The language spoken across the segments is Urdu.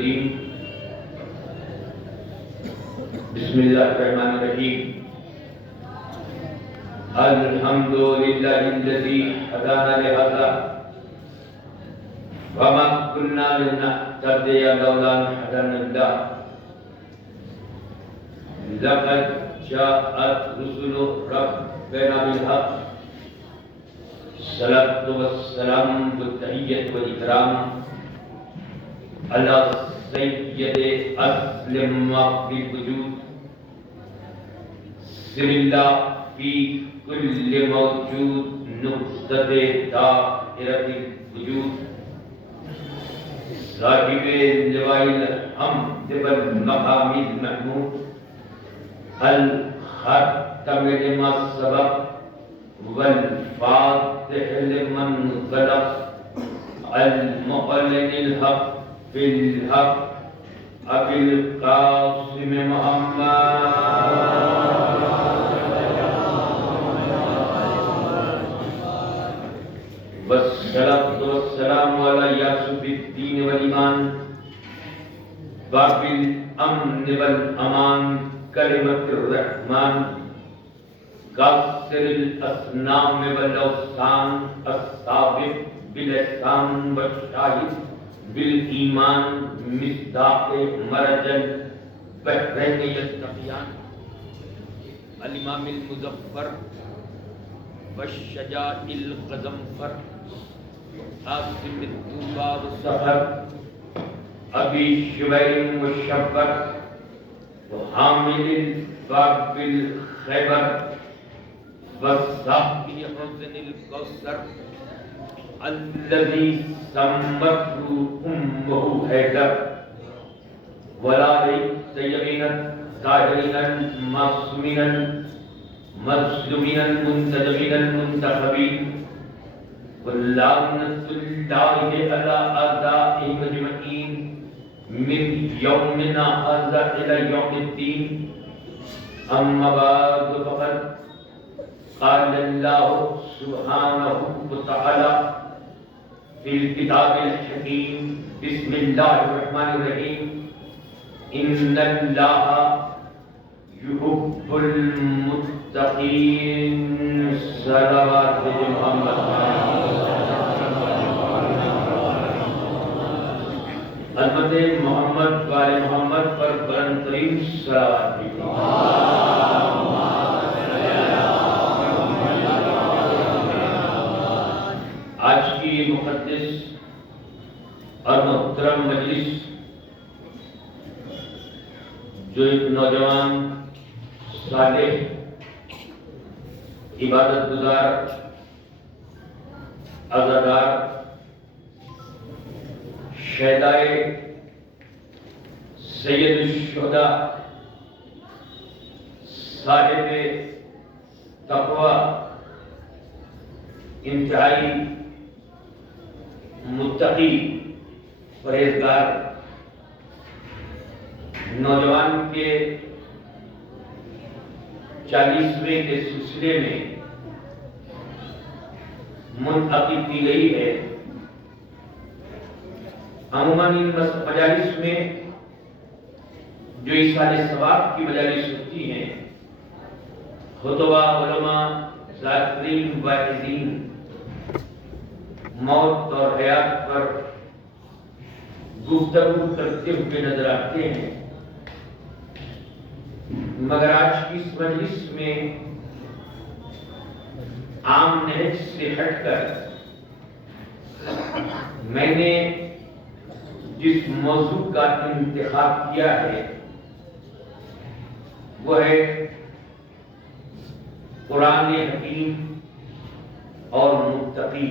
الرجیم بسم اللہ الرحمن الرحیم الحمدللہ الذی ہدانا لہذا وما كنا لنهتدي لولا ان هدانا الله لقد جاءت رسل ربنا بالحق الصلاة والسلام والتحية والإكرام على سيد أسلم وفي الوجود سر الله في كل موجود نقطة دائرة الوجود صاحب لواء الحمد والمقام المحمود الخاتم لما سبق والفاتح لمن غلق المعلن الحق بالحق أبي القاسم محمد والصلاة والسلام على ياسف الدين والإيمان باب الأمن والأمان كلمة الرحمن قاصر الأصنام والأوثان السابق بالإحسان والشاهد بالإيمان مصداق مرج البحرين يلتقيان الإمام المظفر والشجاع الغضنفر قاسم الطوبى والسفر أبي شبير والشبر وحامل الباب الخيبر والساقي حوض الكوثر الذي سمته أمه حيدر ولا ليس يمينا طاهرين معصومين مظلومين المنتدبين المنتخبين واللعنة الله على أعدائهم أجمعين من يومنا هذا إلى يوم الدين أما بعد فقد قال الله سبحانه وتعالى في الكتاب الحكيم بسم الله الرحمن الرحيم إن الله يحب المتقين صلوات محمد حضرت محمد وآل محمد پر بلند ترین صلوات آج کی یہ مقدس اور محترم مجلس جو ایک نوجوان صالح عبادت گزار عزادار شہدائے سید الشہداء صاحب تقوی انتہائی متقی پرہیزگار نوجوان کے 40ویں کے سلسلے میں منعقد کی گئی ہے۔ عموماً ان مجالس میں جو ایصال ثواب کی مجالس ہوتی ہیں، خطبہ، علماء، ذاکرین، واعظین موت اور حیات پر گفتگو کرتے ہوئے نظر آتے ہیں، مگر آج کی اس مجلس میں عام نہج سے ہٹ کر میں نے جس موضوع کا انتخاب کیا ہے وہ ہے قرآن حکیم اور متقی۔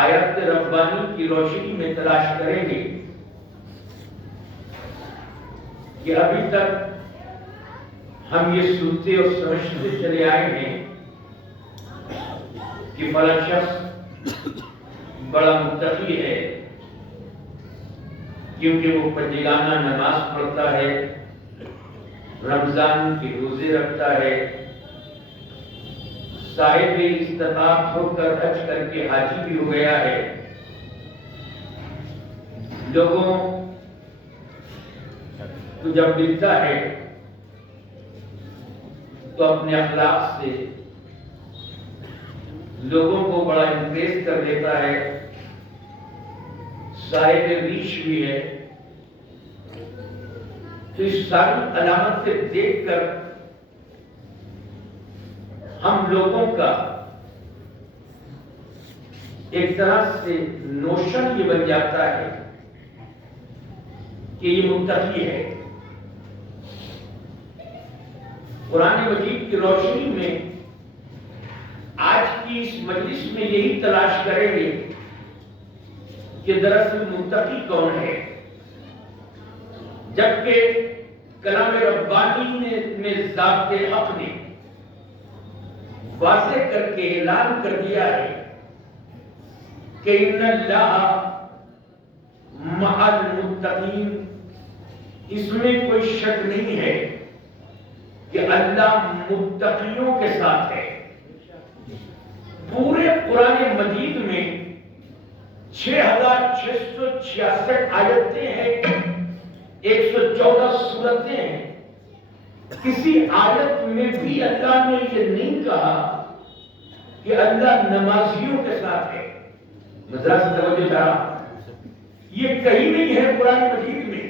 آیات ربانی کی روشنی میں تلاش کریں گے کہ ابھی تک ہم یہ سنتے اور سمجھتے چلے آئے ہیں کہ فلاں شخص بڑا متقی ہے کیونکہ وہ پنجگانہ نماز پڑھتا ہے، رمضان کے روزے رکھتا ہے، صاحب استطاعت ہو کر حج کر کے حاجی بھی ہو گیا ہے، لوگوں کو جب ملتا ہے تو اپنے اخلاق سے لوگوں کو بڑا امپریس کر دیتا ہے، صاحب ریش بھی ہے۔ تو اس ساری علامت سے دیکھ کر ہم لوگوں کا ایک طرح سے نوشن یہ بن جاتا ہے کہ یہ متقی ہے۔ قرآن مجید کی روشنی میں آج کی اس مجلس میں یہی تلاش کریں گے کہ دراصل متقی کون ہے، جبکہ کلام ربانی میں ذات حق نے واضح کر کے اعلان کر دیا ہے کہ ان اللہ مع المتقین، اس میں کوئی شک نہیں ہے کہ اللہ متقیوں کے ساتھ ہے۔ پورے قرآن مجید میں 6666 آیتیں ہیں، 114 سورتیں ہیں۔ کسی آیت میں بھی اللہ نے یہ نہیں کہا کہ اللہ نمازیوں کے ساتھ ہے۔ ذرا سے توجہ چاہا، یہ کہیں نہیں ہے قرآن مجید میں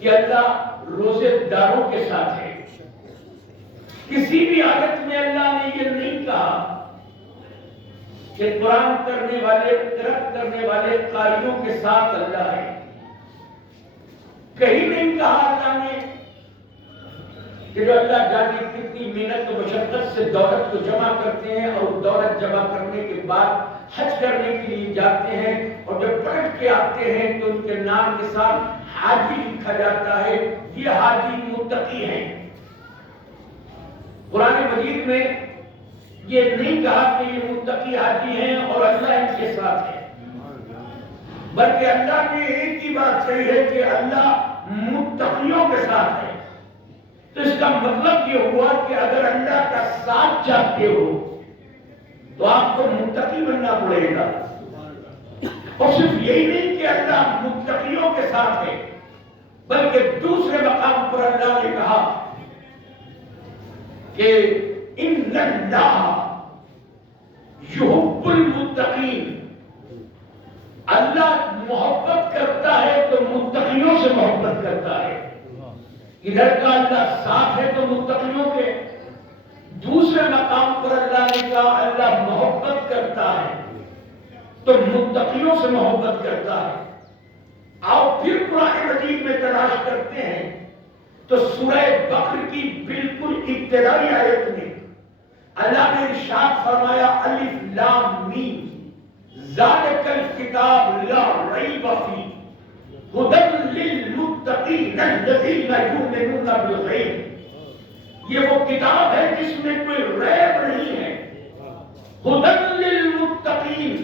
کہ اللہ روزے داروں کے ساتھ ہے۔ کسی بھی آیت میں اللہ نے یہ نہیں کہا کہ قرآن کرنے والے، قرأت کرنے والے قاریوں کے ساتھ اللہ ہے۔ کہیں نہیں کہا اللہ نے کہ جو اللہ جانے کتنی محنت و مشقت سے دولت کو جمع کرتے ہیں اور دولت جمع کرنے کے بعد حج کرنے کے لیے جاتے ہیں اور جب پلٹ کے آتے ہیں تو ان کے نام کے ساتھ حاجی لکھا جاتا ہے، یہ حاجی متقی ہیں۔ قرآن مجید میں یہ نہیں کہا کہ یہ متقی حاجی ہیں اور اللہ ان کے ساتھ ہے، بلکہ اللہ نے ایک ہی بات کہی ہے کہ اللہ متقیوں کے ساتھ ہے۔ تو اس کا مطلب یہ ہوا کہ اگر اللہ کا ساتھ چاہتے ہو تو آپ کو متقی بننا پڑے گا۔ اور صرف یہی نہیں کہ اللہ متقیوں کے ساتھ ہے، بلکہ دوسرے مقام پر اللہ نے کہا کہ ان اللہ یحب المتقین، اللہ محبت کرتا ہے تو متقیوں سے محبت کرتا ہے۔ ادھر کا اللہ ساتھ ہے تو متقیوں کے، دوسرے مقام پر اللہ نے کہا اللہ محبت کرتا ہے تو متقیوں سے محبت کرتا ہے۔ آپ پھر قرآن مجید میں تلاش کرتے ہیں تو سورہ بقرہ کی بالکل ابتدائی آیت میں اللہ نے ارشاد فرمایا الف لام میم ذالک الکتاب لا ریب فیہ ھدی للمتقین الذین یؤمنون بالغیب، یہ وہ کتاب ہے جس میں کوئی ریب نہیں ہے، ھدی للمتقین،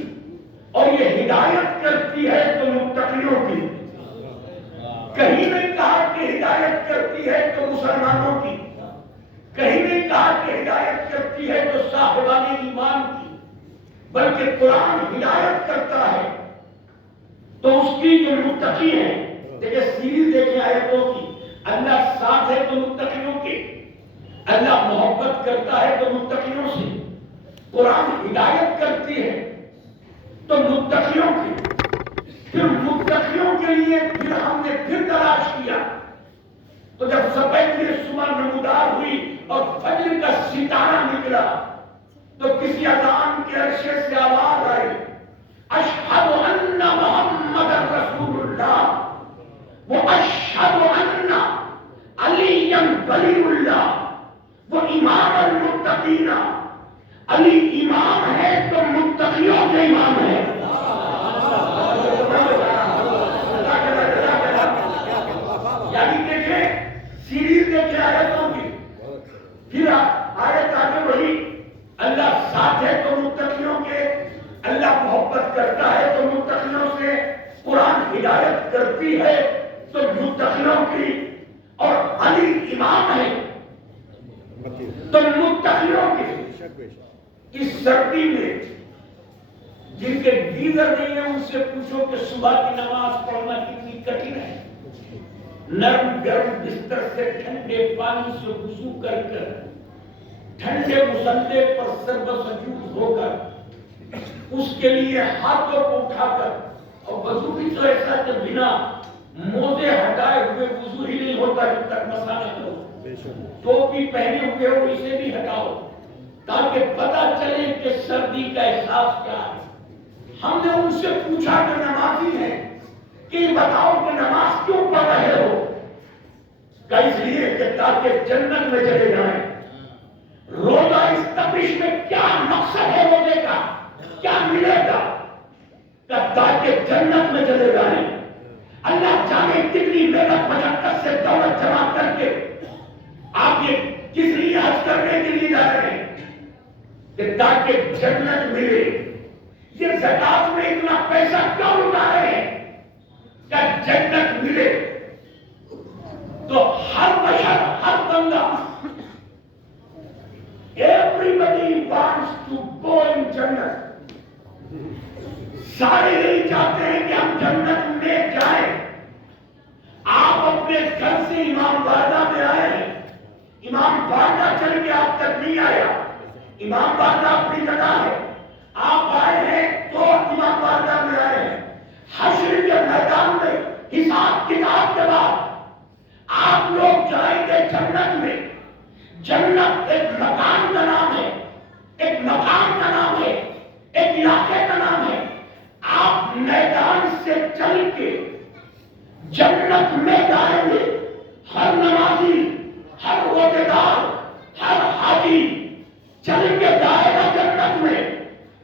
اور یہ ہدایت کرتی ہے تو متقیوں کی۔ کہیں نہیں کہا کہ ہدایت کرتی ہے تو مسلمانوں کی، کہیں نہیں کہا کہ ہدایت کرتی ہے تو صاحبان ایمان کی، بلکہ قرآن ہدایت کرتا ہے تو اس کی جو متقی ہیں، دیکھیں سیریز دیکھیں آیتوں کی، اللہ ساتھ ہے تو متقیوں کے، اللہ محبت کرتا ہے تو متقیوں سے، قرآن ہدایت کرتی ہے تو متقیوں کی، پھر متقیوں کے لیے پھر ہم نے پھر تلاش کیا تو جب سفید صبح نمودار ہوئی اور فجر کا ستارہ نکلا تو کسی اذان کے عرصے سے آواز آئی اشہد ان محمد رسول اللہ و اشہد ان علی ولی اللہ وہ امام المتقین، علی امام ہے تو متقیوں کے امام ہے۔ یعنی دیکھیں سیریز دیکھیں آیتوں کی، پھر آیت آگے بڑھی، اللہ ساتھ ہے تو متقیوں کے، اللہ محبت کرتا ہے تو متقیوں سے، قرآن ہدایت کرتی ہے تو متقیوں کی، اور علی امام ہے تو متقیوں کی۔ اس سردی میں جن کے گیزر نہیں ہے ان سے پوچھو کہ صبح کی نماز پڑھنا کتنی کٹھن ہے. نرم گرم بستر سے ٹھنڈے پانی سے وضو کر کر ٹھنڈے مسلے پر سرب سجود ہو کر اس کے لیے ہاتھوں کو اٹھا کر, اور وضو بھی تو ایسا کہ بنا موزے ہٹائے ہوئے وضو ہی نہیں ہوتا جب تک مسا نہ کرو. ٹوپی پہنے ہوئے ہو اسے بھی ہٹاؤ تاکہ پتہ چلے کہ سردی کا احساس کیا ہے. ہم نے ان سے پوچھا کہ نمازی ہیں کہ بتاؤ کہ نماز کیوں پڑھ رہے ہو؟ کہ اس لیے کہ تاکہ جنت میں چلے جائیں. روزہ اس تپش میں کیا مقصد ہے روزے کا, کیا ملے گا؟ کہ تاکہ جنت میں چلے جائیں. اللہ جانے کتنی محنت مشقت سے دولت جمع کر کے آپ یہ کس لیے حج کرنے کے لیے جا رہے ہیں کہ تاکہ جنت ملے. یہ زکات میں اتنا پیسہ کیوں لٹا رہے ہیں کہ جنت ملے. تو ہر بشر, ہر بندہ, everybody wants to go in جنت. سارے یہی چاہتے ہیں کہ ہم جنت میں جائیں. آپ اپنے گھر سے امام باردہ میں آئے ہیں, امام باردہ چل کے آپ تک نہیں آیا. امام باردہ اپنی جگہ ہے, آپ آئے ہیں تو امام باردہ میں آئے ہیں. حشر کے میدان میں حساب کتاب کے بعد آپ لوگ جائیں گے جنت میں. جنت ایک مکان کا نام ہے, ایک مقام کا نام ہے, ایک علاقے کا نام ہے. آپ میدان سے چل کے جنت میں جائیں گے. ہر نمازی, ہر روزے دار, ہر حاجی چل کے جائے گا جنت میں.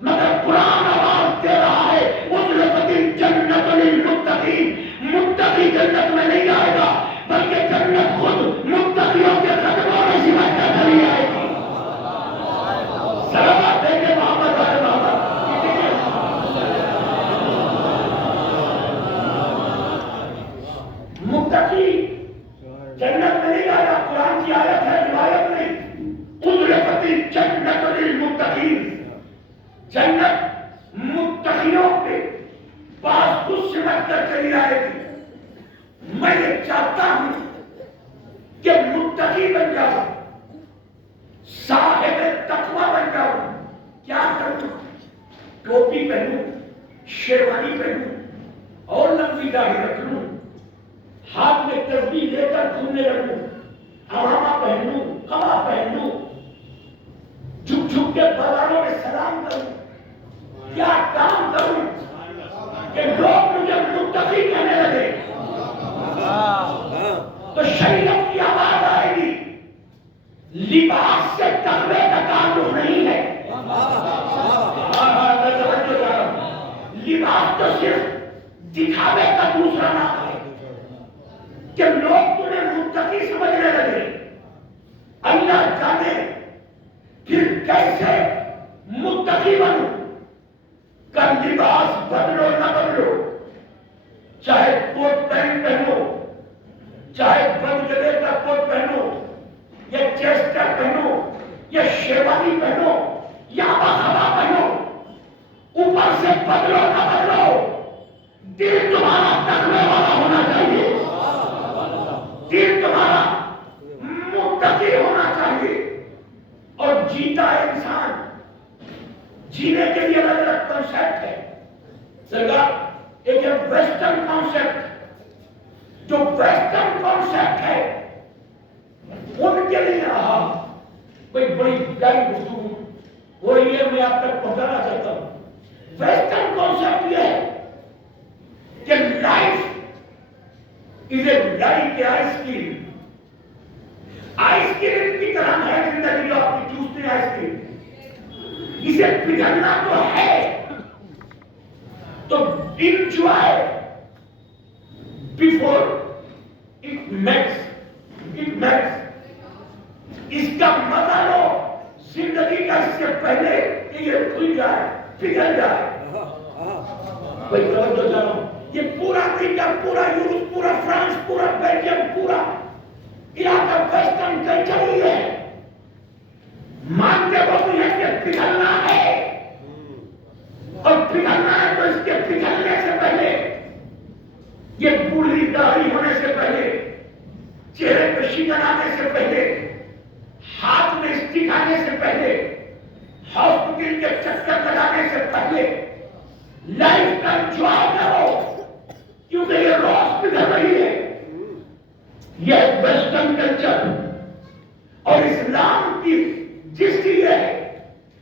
مگر قرآن آواز دے رہا ہے اُزْلِفَتِ جنت للمتقین. متقی جنت میں نہیں جائے گا بلکہ جنت خود متقیوں کے قدموں میں سمٹ کر چلی آئے گی. سلامات دیں گے محمد والے محمد. متقی جنت میں نہیں جائے گا. قرآن کی آیت ہے, روایت نہیں. اُزْلِفَتِ جنت للمتقین. جنت متقیوں کے پاس خود سمٹ کر چلی آئے گی. میں یہ چاہتا ہوں کہ متقی بن جاؤں, صاحب تقویٰ بن جاؤں. کیا کروں؟ ٹوپی پہنوں, شیروانی پہنوں اور لمبی داڑھی رکھ لوں, ہاتھ میں تسبیح لے کر گھومنے لگوں, عمامہ پہنوں, قبا پہنوں, جھک جھک کے بازاروں میں سلام کروں. کیا کام کروں کہ لوگ مجھے متقی کہنے لگے؟ تو شریعت کی آواز آئے گی, لباس سے تقوی کا تعلق نہیں ہے. لباس تو صرف دکھاوے کا دوسرا نام ہے کہ لوگ تمہیں متقی سمجھنے لگے. اللہ جانے پھر کیسے متقی بنو. کا لباس بدلو نہ بدلو, چاہے کوٹ پینٹ پہنو, چاہے بند گلے کا کوٹ پہنو, یا چیسٹر پہنو, یا شیروانی پہنو, یا باخبا پہنو, اوپر سے بدلو نہ بدلو, دل تمہارا تقوی والا ہونا چاہیے, دل تمہارا متقی ہونا چاہیے. اور جیتا انسان جینے کے لیے الگ الگ کانسیپٹ ہے. سرکار ایک ہے ویسٹرن کانسیپٹ. جو ویسٹرن کانسیپٹ ہے ان کے لیے کوئی بڑی گہری گفتگو ہو رہی ہے, میں آپ تک پہنچانا چاہتا ہوں. ویسٹرن کانسیپٹ یہ ہے کہ life is a like ice cream. Ice cream کی طرح ہے زندگی جو آپ کی چوستے ہیں آئس کریم. اسے پگھلنا تو ہے تو انجوائے بفور اٹ میکس. اس کا مزہ لو زندگی کا اس سے پہلے کہ یہ کھل جائے, پگھل جائے. کوئی توجہ جانو, یہ پورا امریکہ, پورا یورپ, پورا فرانس, پورا بیلجیم, پورا علاقہ ویسٹرن کلچر ہی ہے. مانتے ہو تو یہ کہ پگھلنا ہے اور پگھل یہ بوڑھی داڑھی ہونے سے پہلے، چہرے پہ شکن آنے سے پہلے، ہاتھ میں اسٹک آنے سے پہلے، ہاسپٹل کے چکر لگانے سے پہلے لائف کا انجوائے کرو، کیونکہ یہ روز بگڑ رہی ہے۔ یہ ویسٹرن کلچر اور اسلام کی جس کی یہ ہے،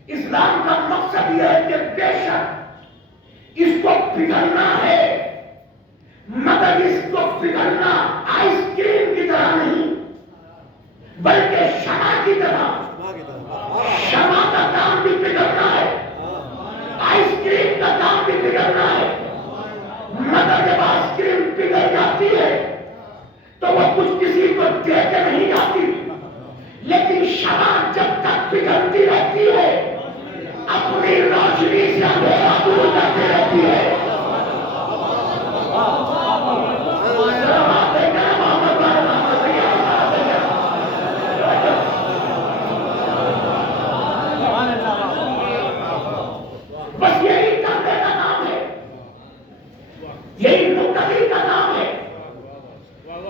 اسلام کا مقصد یہ ہے کہ بے شک اس کو پگھلنا ہے، مگر اس کو پگھلنا آئس کریم کی طرح نہیں، بلکہ شمع کی طرح۔ شمع کا کام بھی پگھلنا ہے، آئس کریم کا کام بھی پگھلنا ہے، مگر جب آئس کریم پگھل جاتی ہے تو وہ کچھ کسی کو دے کے نہیں جاتی، لیکن شمع جب تک پگھلتی رہتی ہے اپنی روشنی سے اندھیرا دور کرتی رہتی ہے۔ بس یہی تقوی کا نام ہے، یہی متقی کا نام ہے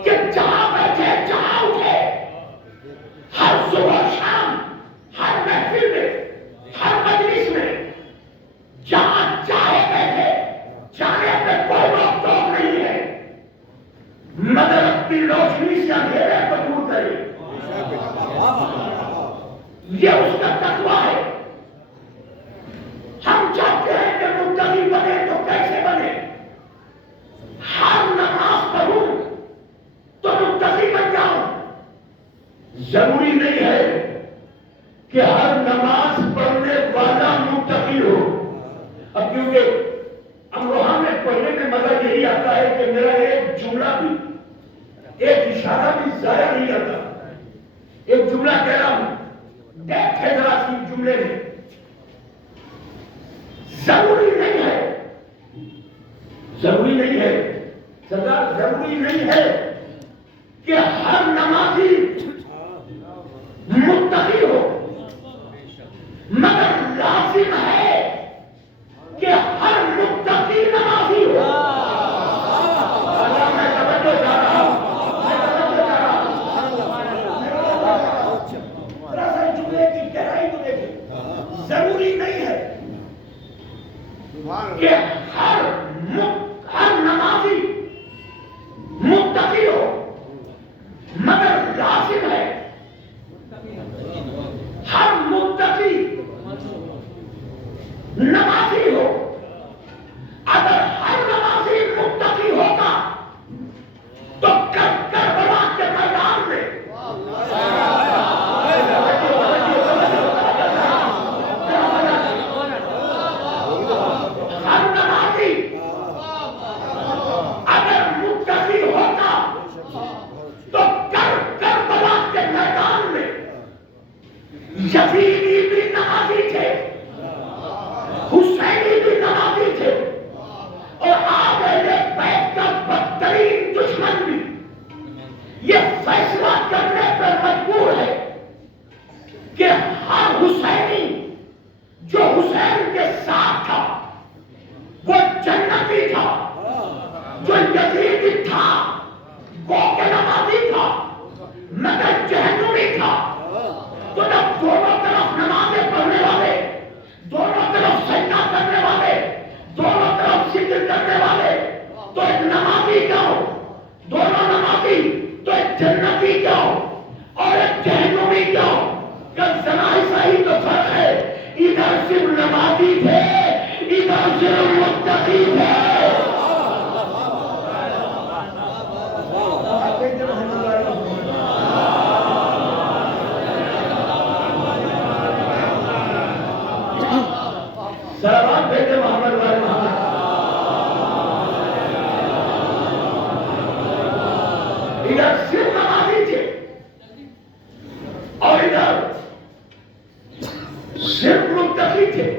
کہ جہاں بیٹھے جہاں اٹھے، ہر صبح شام، ہر محفل میں، ہر مجلس میں، جہاں چاہے بیٹھے، جانے پہ کوئی روک ٹوک نہیں ہے، مگر اپنی روشنی سے اندھیرے کو دور کرے۔ یہ اس کا تقویٰ ہے۔ ہم چاہتے ہیں کہ متقی بنے تو کیسے بنے؟ ہر نماز پڑھوں تو متقی بن جاؤں؟ ضروری نہیں ہے کہ ہر نماز پڑھنے والا متقی ہو۔ اب کیونکہ امروہہ میں پڑھنے میں مزہ یہی آتا ہے کہ میرا ایک جملہ بھی، ایک اشارہ بھی ضائع نہیں آتا۔ ایک جملہ کہہ رہا ہوں، دیکھے ذرا سی جملے میں، ضروری نہیں ہے، ضروری نہیں ہے سردار، ضروری نہیں ہے کہ ہر نمازی متقی ہو، مگر لازم ہے کہ ہر متقی نمازی ہو۔ میں توجہ چاہ رہا ہوں، جملے کی گہرائی کو دیکھیں۔ ضروری نہیں ہے کہ ہر نمازی متقی ہو، مگر لازم ہے ہر متقی نمازی ہو۔ اگر ہر نمازی متقی ہوگا تو کربلا کے میدان میں ہر نمازی اگر متقی ہوگا تو کربلا کے میدان میں یزیدی بھی نمازی تھے، حسینی بھی نمازی تھے، اور اہل بیت کا بدترین دشمن بھی یہ فیصلہ کرنے پر مجبور ہے کہ ہر حسینی جو حسین کے ساتھ تھا وہ جنتی تھا، جو یزیدی تھا گو کے نمازی تھا مگر جہنمی تھا۔ تو جب دونوں طرف نمازیں پڑھنے والے، دونوں طرف سجدہ کرنے والے، دونوں طرف ذکر کرنے والے، تو ایک نمازی کیا ہو؟ دونوں نمازی تو ایک جنتی کیا ہو اور ایک جہنمی کیا ہو؟ کل زمانہ صحیح تو فرق ہے، ادھر صرف نمازی تھے، ادھر صرف متقی تھے۔ سلامات بھیجے محمد والے محمد۔ ادھر صرف نمازی تھے اور ادھر صرف متقی تھے۔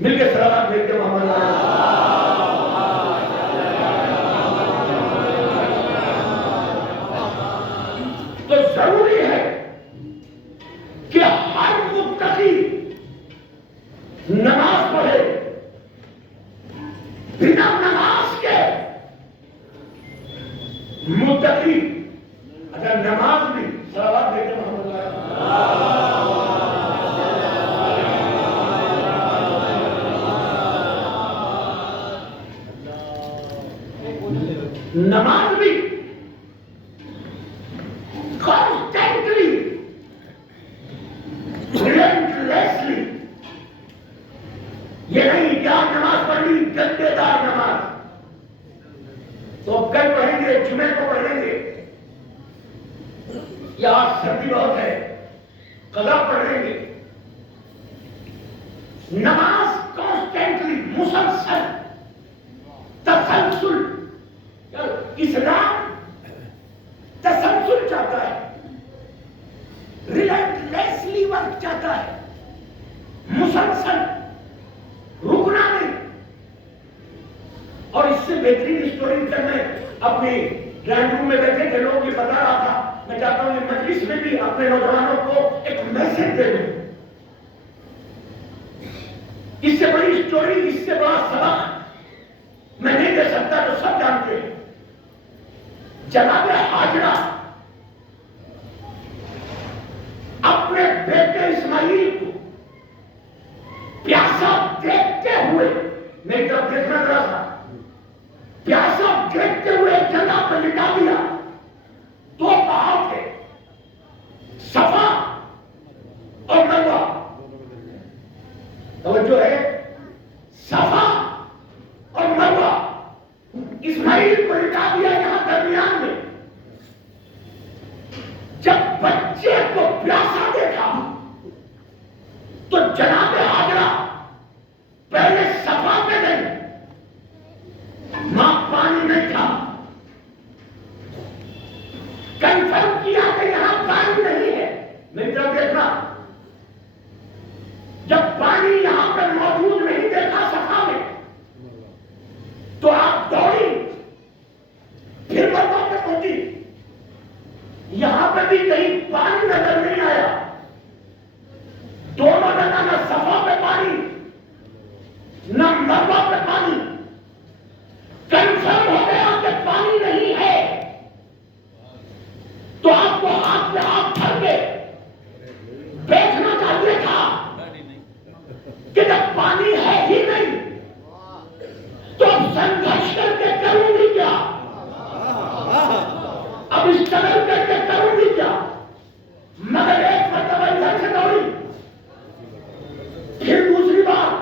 مل کے سلامات بھیجے محمد والے محمد۔ تو ضروری ہے کہ ہر متقی نماز پڑھے، بنا متقی. اچھا نماز بھی صلوات دیتے محمد نماز بھی کانسٹینٹلی ریلنٹلیسلی. یہ نہیں کیا نماز پڑھی گندے دار نماز تو کل پڑھیں گے جمعے کو پڑھیں گے یا آج سردی بہت ہے قضا پڑھ لیں گے. نماز کانسٹینٹلی مسلسل تسلسل. اسلام تسلسل چاہتا ہے, ریلنٹلیسلی ورک چاہتا ہے, مسلسل رکنا نہیں. اور اس سے بہترین اسٹوری کرنے اپنی ڈرائنگ روم میں بیٹھے تھے لوگ, یہ بتا رہا تھا میں چاہتا ہوں کہ مجلس میں بھی اپنے نوجوانوں کو ایک میسج دے دوں. اس سے بڑی اسٹوری, اس سے بڑا سبق میں نہیں دے سکتا, تو سب جانتے ہیں. جناب حاجرہ اپنے بیٹے اسماعیل کو پیاسا دیکھتے ہوئے, میری طرف دیکھنا ذرا تھا, پیاسا دیکھتے ہوئے جگہ پہ لٹا دیا. دو پہاڑ تھے, صفا اور مروہ. توجہ ہے, صفا اور مروہ. اسماعیل کو لٹا دیا یہاں درمیان میں. جب بچے کو پیاسا دیکھا تو جناب حاجرہ پہلے صفا پہ گئی, ماں پانی نہیں تھا, کنفرم کیا کہ یہاں پانی نہیں ہے. میری طرف دیکھنا, جب پانی یہاں پہ موجود نہیں دیکھا صفا میں تو آپ دوڑی, پھر مروہ پہ پہنچی. یہاں پہ بھی کہیں پانی نظر نہیں آیا. دونوں جگہ نہ صفا پہ پانی نہ مروہ پہ پانی. کنفرم ہو گیا کہ پانی نہیں ہے تو آپ کو ہاتھ پہ ہاتھ دھر کے بیٹھنا چاہیے تھا کہ جب پانی ہے ہی نہیں تو اب سنگھرش کر کے کروں گی کیا, اب اسٹرگل کر کے کروں گی کیا. مگر ایک مرتبہ ادھر سے دوڑی, پھر دوسری بار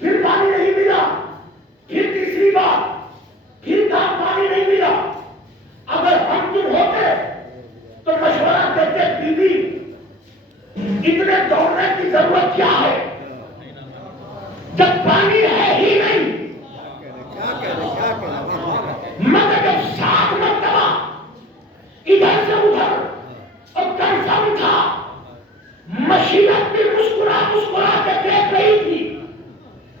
پھر پانی نہیں ملا, پھر تیسری بار پھر کہا پانی نہیں ملا. اگر ہم تم ہوتے تو مشورہ دیتے, بی بی اتنے دوڑنے کی ضرورت کیا ہے جب پانی ہے ہی نہیں. مگر جب 7 مرتبہ ادھر سے ادھر اور کنفرم تھا, مشیت بھی مسکرا مسکرا کے دیکھ رہی تھی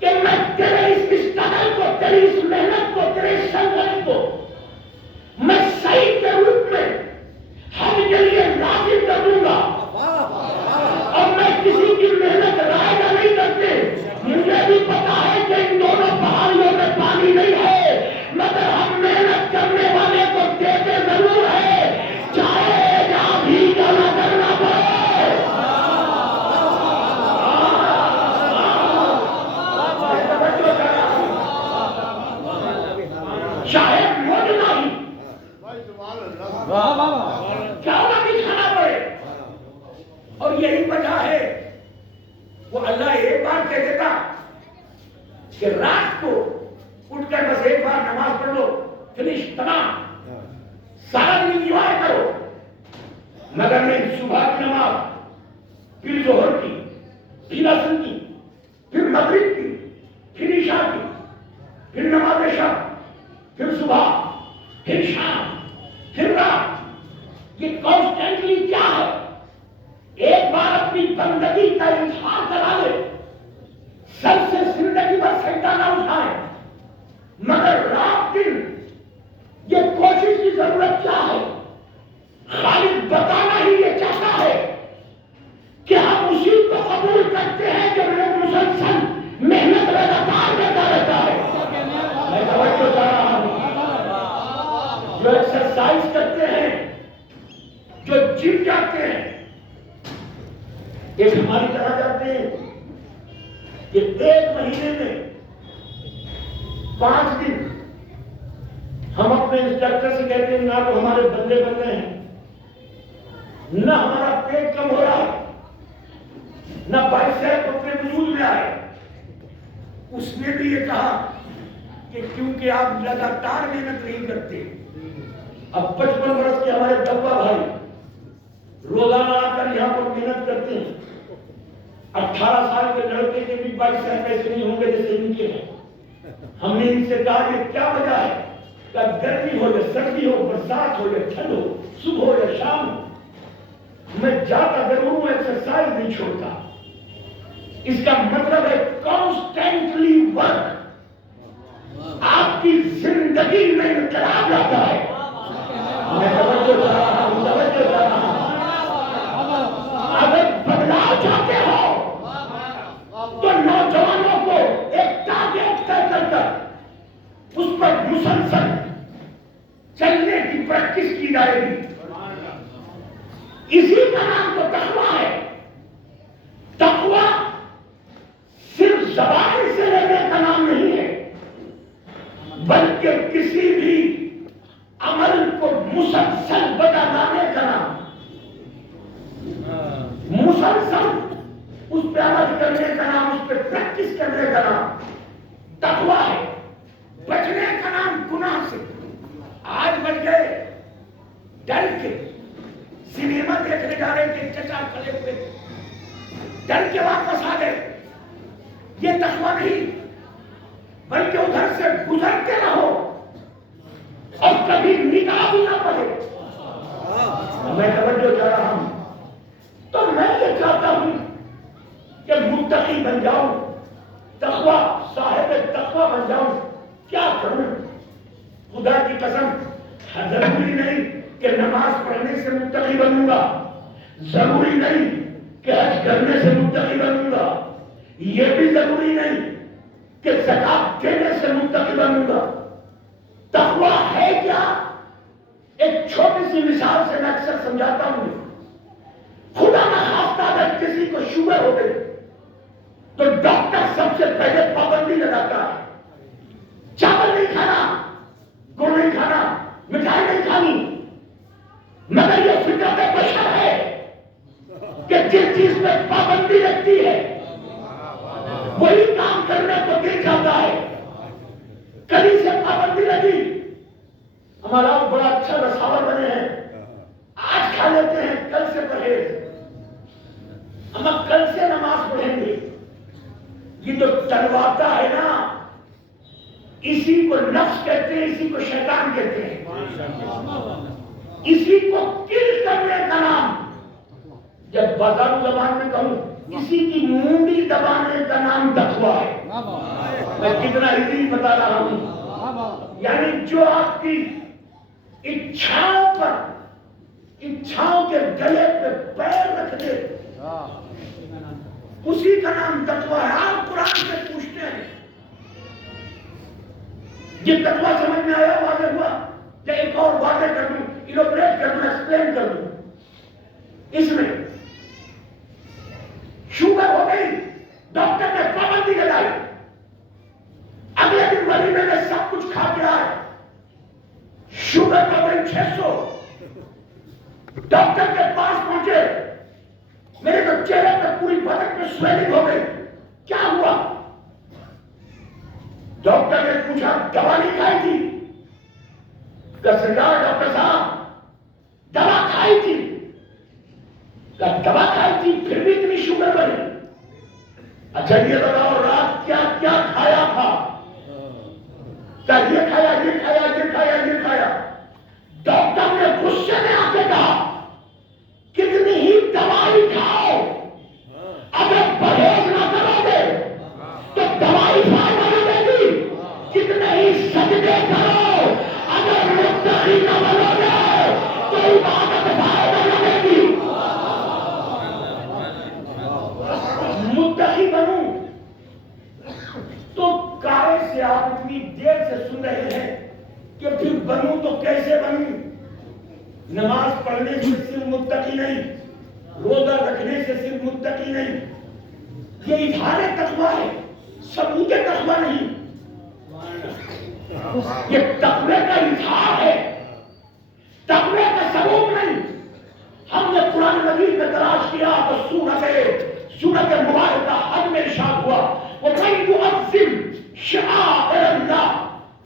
کہ میں تیرے اس اسٹرگل کو, تیری اس محنت کو, تیرے اس سنگھرش کو میں صحیح کے روپ میں ہم کے لیے لازم کر دوں گا. اور میں کسی کی محنت رائے گا نہیں کرتے. مجھے بھی پتا ہے کہ ان دونوں پہاڑیوں میں پانی نہیں ہے, مگر ہم محنت کرنے والے کو دیتے ضرور ہے, چاہے جہاں بھی جانا کرنا پڑے. چاہے موجودہ ہی کیا نہ دکھانا پڑے. اور یہی وجہ ہے وہ اللہ ایک بار کہہ دیتا کہ رات کو اٹھ کر بس ایک بار نماز پڑھ لو, فنش, تمام, سارا دن انجوائے کرو. مگر نہیں, صبح کی نماز, پھر ظہر کی, پھر عصر کی, پھر مغرب کی, پھر عشاء کی, پھر نماز شب, پھر صبح, پھر شام, پھر رات. یہ کانسٹینٹلی کیا ہے؟ ایک بار اپنی بندگی کا اظہار کرا لے, سر سے زندگی بھر سجدہ نہ اٹھائے, مگر رات دن یہ کوشش کی ضرورت کیا ہے؟ خالق بتانا ہی یہ چاہتا ہے کہ ہم اسی کو قبول کرتے ہیں جو مسلسل محنت لگاتار دیتا رہتا ہے. میں توجہ چاہ رہا ہوں, جو ایکسرسائز کرتے ہیں، جو جم جاتے ہیں، ایک ہماری طرح جاتے ہیں کہ ایک مہینے میں 5 دن ہم اپنے انسٹرکٹر سے کہتے ہیں نہ تو ہمارے بندے بن رہے ہیں، نہ ہمارا پیٹ کم ہو رہا ہے، نہ بائسیپ اپنے وجود میں آئے۔ اس نے بھی یہ کہا کہ کیونکہ آپ لگاتار محنت نہیں کرتے۔ اب 55 برس کے ہمارے دبا بھائی روزانہ آ کر یہاں پر محنت کرتے ہیں۔ 18 سال کے لڑکے کے بھی بائسیپ ایسے نہیں ہوں گے جیسے ان کے ہیں۔ ہم نے ان سے کہا کہ کیا وجہ ہے؟ کہ گرمی ہو یا سردی ہو، برسات ہو یا ٹھنڈ ہو، صبح ہو یا شام ہو، میں جاتا ضرور ہوں، ایکسرسائز نہیں چھوڑتا۔ اس کا مطلب ہے کانسٹینٹلی ورک۔ آپ کی زندگی میں انقلاب لاتا ہے۔ میں توجہ کر رہا ہوں، توجہ کر رہا ہوں۔ اگر بدلاؤ چاہتے ہو تو نوجوانوں کو ایک ٹارگیٹ طے کر اس پر مسلسل چلنے کی پریکٹس کی جائے گی۔ اسی کا نام تو تقویٰ ہے۔ تقویٰ صرف زبان سے لینے کا نام نہیں ہے، بلکہ کسی بھی عمل کو مسلسل بدلانے کا نام، مسلسل اس پہ عمل کرنے کا نام، اس پہ پریکٹس کرنے کا نام تقویٰ ہے۔ بچنے کا نام گناہ سے۔ آج بچ گئے ڈر کے، سنیما دیکھنے جا رہے تھے، چچا کھڑے ہوئے، ڈر کے واپس آ گئے۔ یہ تقویٰ نہیں، بلکہ ادھر سے گزرتے رہو اور کبھی نکاح بھی نہ پڑے۔ میں توجہ کر رہا ہوں۔ تو میں یہ چاہتا ہوں کہ متقی بن جاؤں، تقویٰ صاحب تقویٰ بن جاؤں۔ کیا کروں؟ خدا کی قسم، ضروری نہیں کہ نماز پڑھنے سے متقی بنوں گا، ضروری نہیں کہ حج کرنے سے متقی بنوں گا، یہ بھی ضروری نہیں کہ زکات دینے سے متقی بنوں گا۔ تقویٰ ہے کیا؟ ایک چھوٹی سی مثال سے میں اکثر سمجھاتا ہوں۔ خدا نہ خواستہ اگر کسی کو شوگر ہو گئی تو ڈاکٹر سب سے پہلے پابندی لگاتا ہے، چاول نہیں کھانا، گڑ نہیں کھانا، مٹھائی نہیں کھانی، مگر یہ فطرت بشر ہے کہ جس چیز پہ پابندی لگتی ہے وہی کام کرنے کو دل جاتا ہے۔ کبھی سے پابندی لگی، ہمارا بڑا اچھا رساور بنے ہیں، آج کھا لیتے ہیں، کل سے پرہیز، ہم کل سے نماز پڑھیں گے۔ یہ تو ٹلواتا ہے نا، اسی کو نفس کہتے ہیں، اسی کو شیطان کہتے ہیں، اسی کو کل کرنے کا نام، جب بازار زبان میں کہوں، اسی کی مونڈی دبانے کا نام تقویٰ ہے۔ میں کتنا ایزی بتا رہا ہوں، یعنی جو آپ کی اچھاؤں پر، اچھاؤں کے گلے پہ پیر رکھ دے، اسی کا نام تقویٰ ہے۔ آپ قرآن سے پوچھتے ہیں، یہ تقویٰ سمجھ میں آیا، واضح ہوا؟ یا ایک اور واضح کر دوں، ایلوبریٹ کر دوں، ایکسپلین کر دوں؟ اس میں شوگر ہو گئی، ڈاکٹر نے پابندی لگائی، اگلے دن ولیمے میں سب کچھ کھا کے آئے، شوگر ہو گئی 600، ڈاکٹر کے پاس پہنچے، میرے تو چہرے پہ پوری بدن میں سویلنگ ہو گئی، کیا ہوا؟ ڈاکٹر نے پوچھا دوا نہیں کھائی تھی؟ سرکار ڈاکٹر صاحب دوا کھائی تھی؟ دوا کھائی تھی پھر بھی اتنی شوگر بڑھی؟ اچھا یہ بتاؤ رات کیا کیا کھایا تھا؟ یہ کھایا، یہ کھایا، یہ کھایا، یہ کھایا۔ ڈاکٹر نے غصے میں آ کے کہا کتنی ہی دوائی کھاؤ، اگر پرہیز نہ کرو گے تو دوائی فائدہ نہ دے گی، کتنے ہی سجدے کرو، اگر متقی نہ بنو گے تو عبادت فائدہ نہ دے گی۔ متقی بنوں بنوں تو کیسے بنوں؟ نماز پڑھنے سے صرف متقی نہیں، روزہ رکھنے سے صرف متقی نہیں، یہ اظہار تقویٰ ہے، ثبوت تقویٰ نہیں، یہ تقوی کا اظہار ہے، تقوی کا ثبوت نہیں۔ ہم نے قرآن مجید میں تلاش کیا تو سورت مبارکہ حج میں ارشاد ہوا وَمَن يُعَظِّمْ شَعَائِرَ اللَّهِ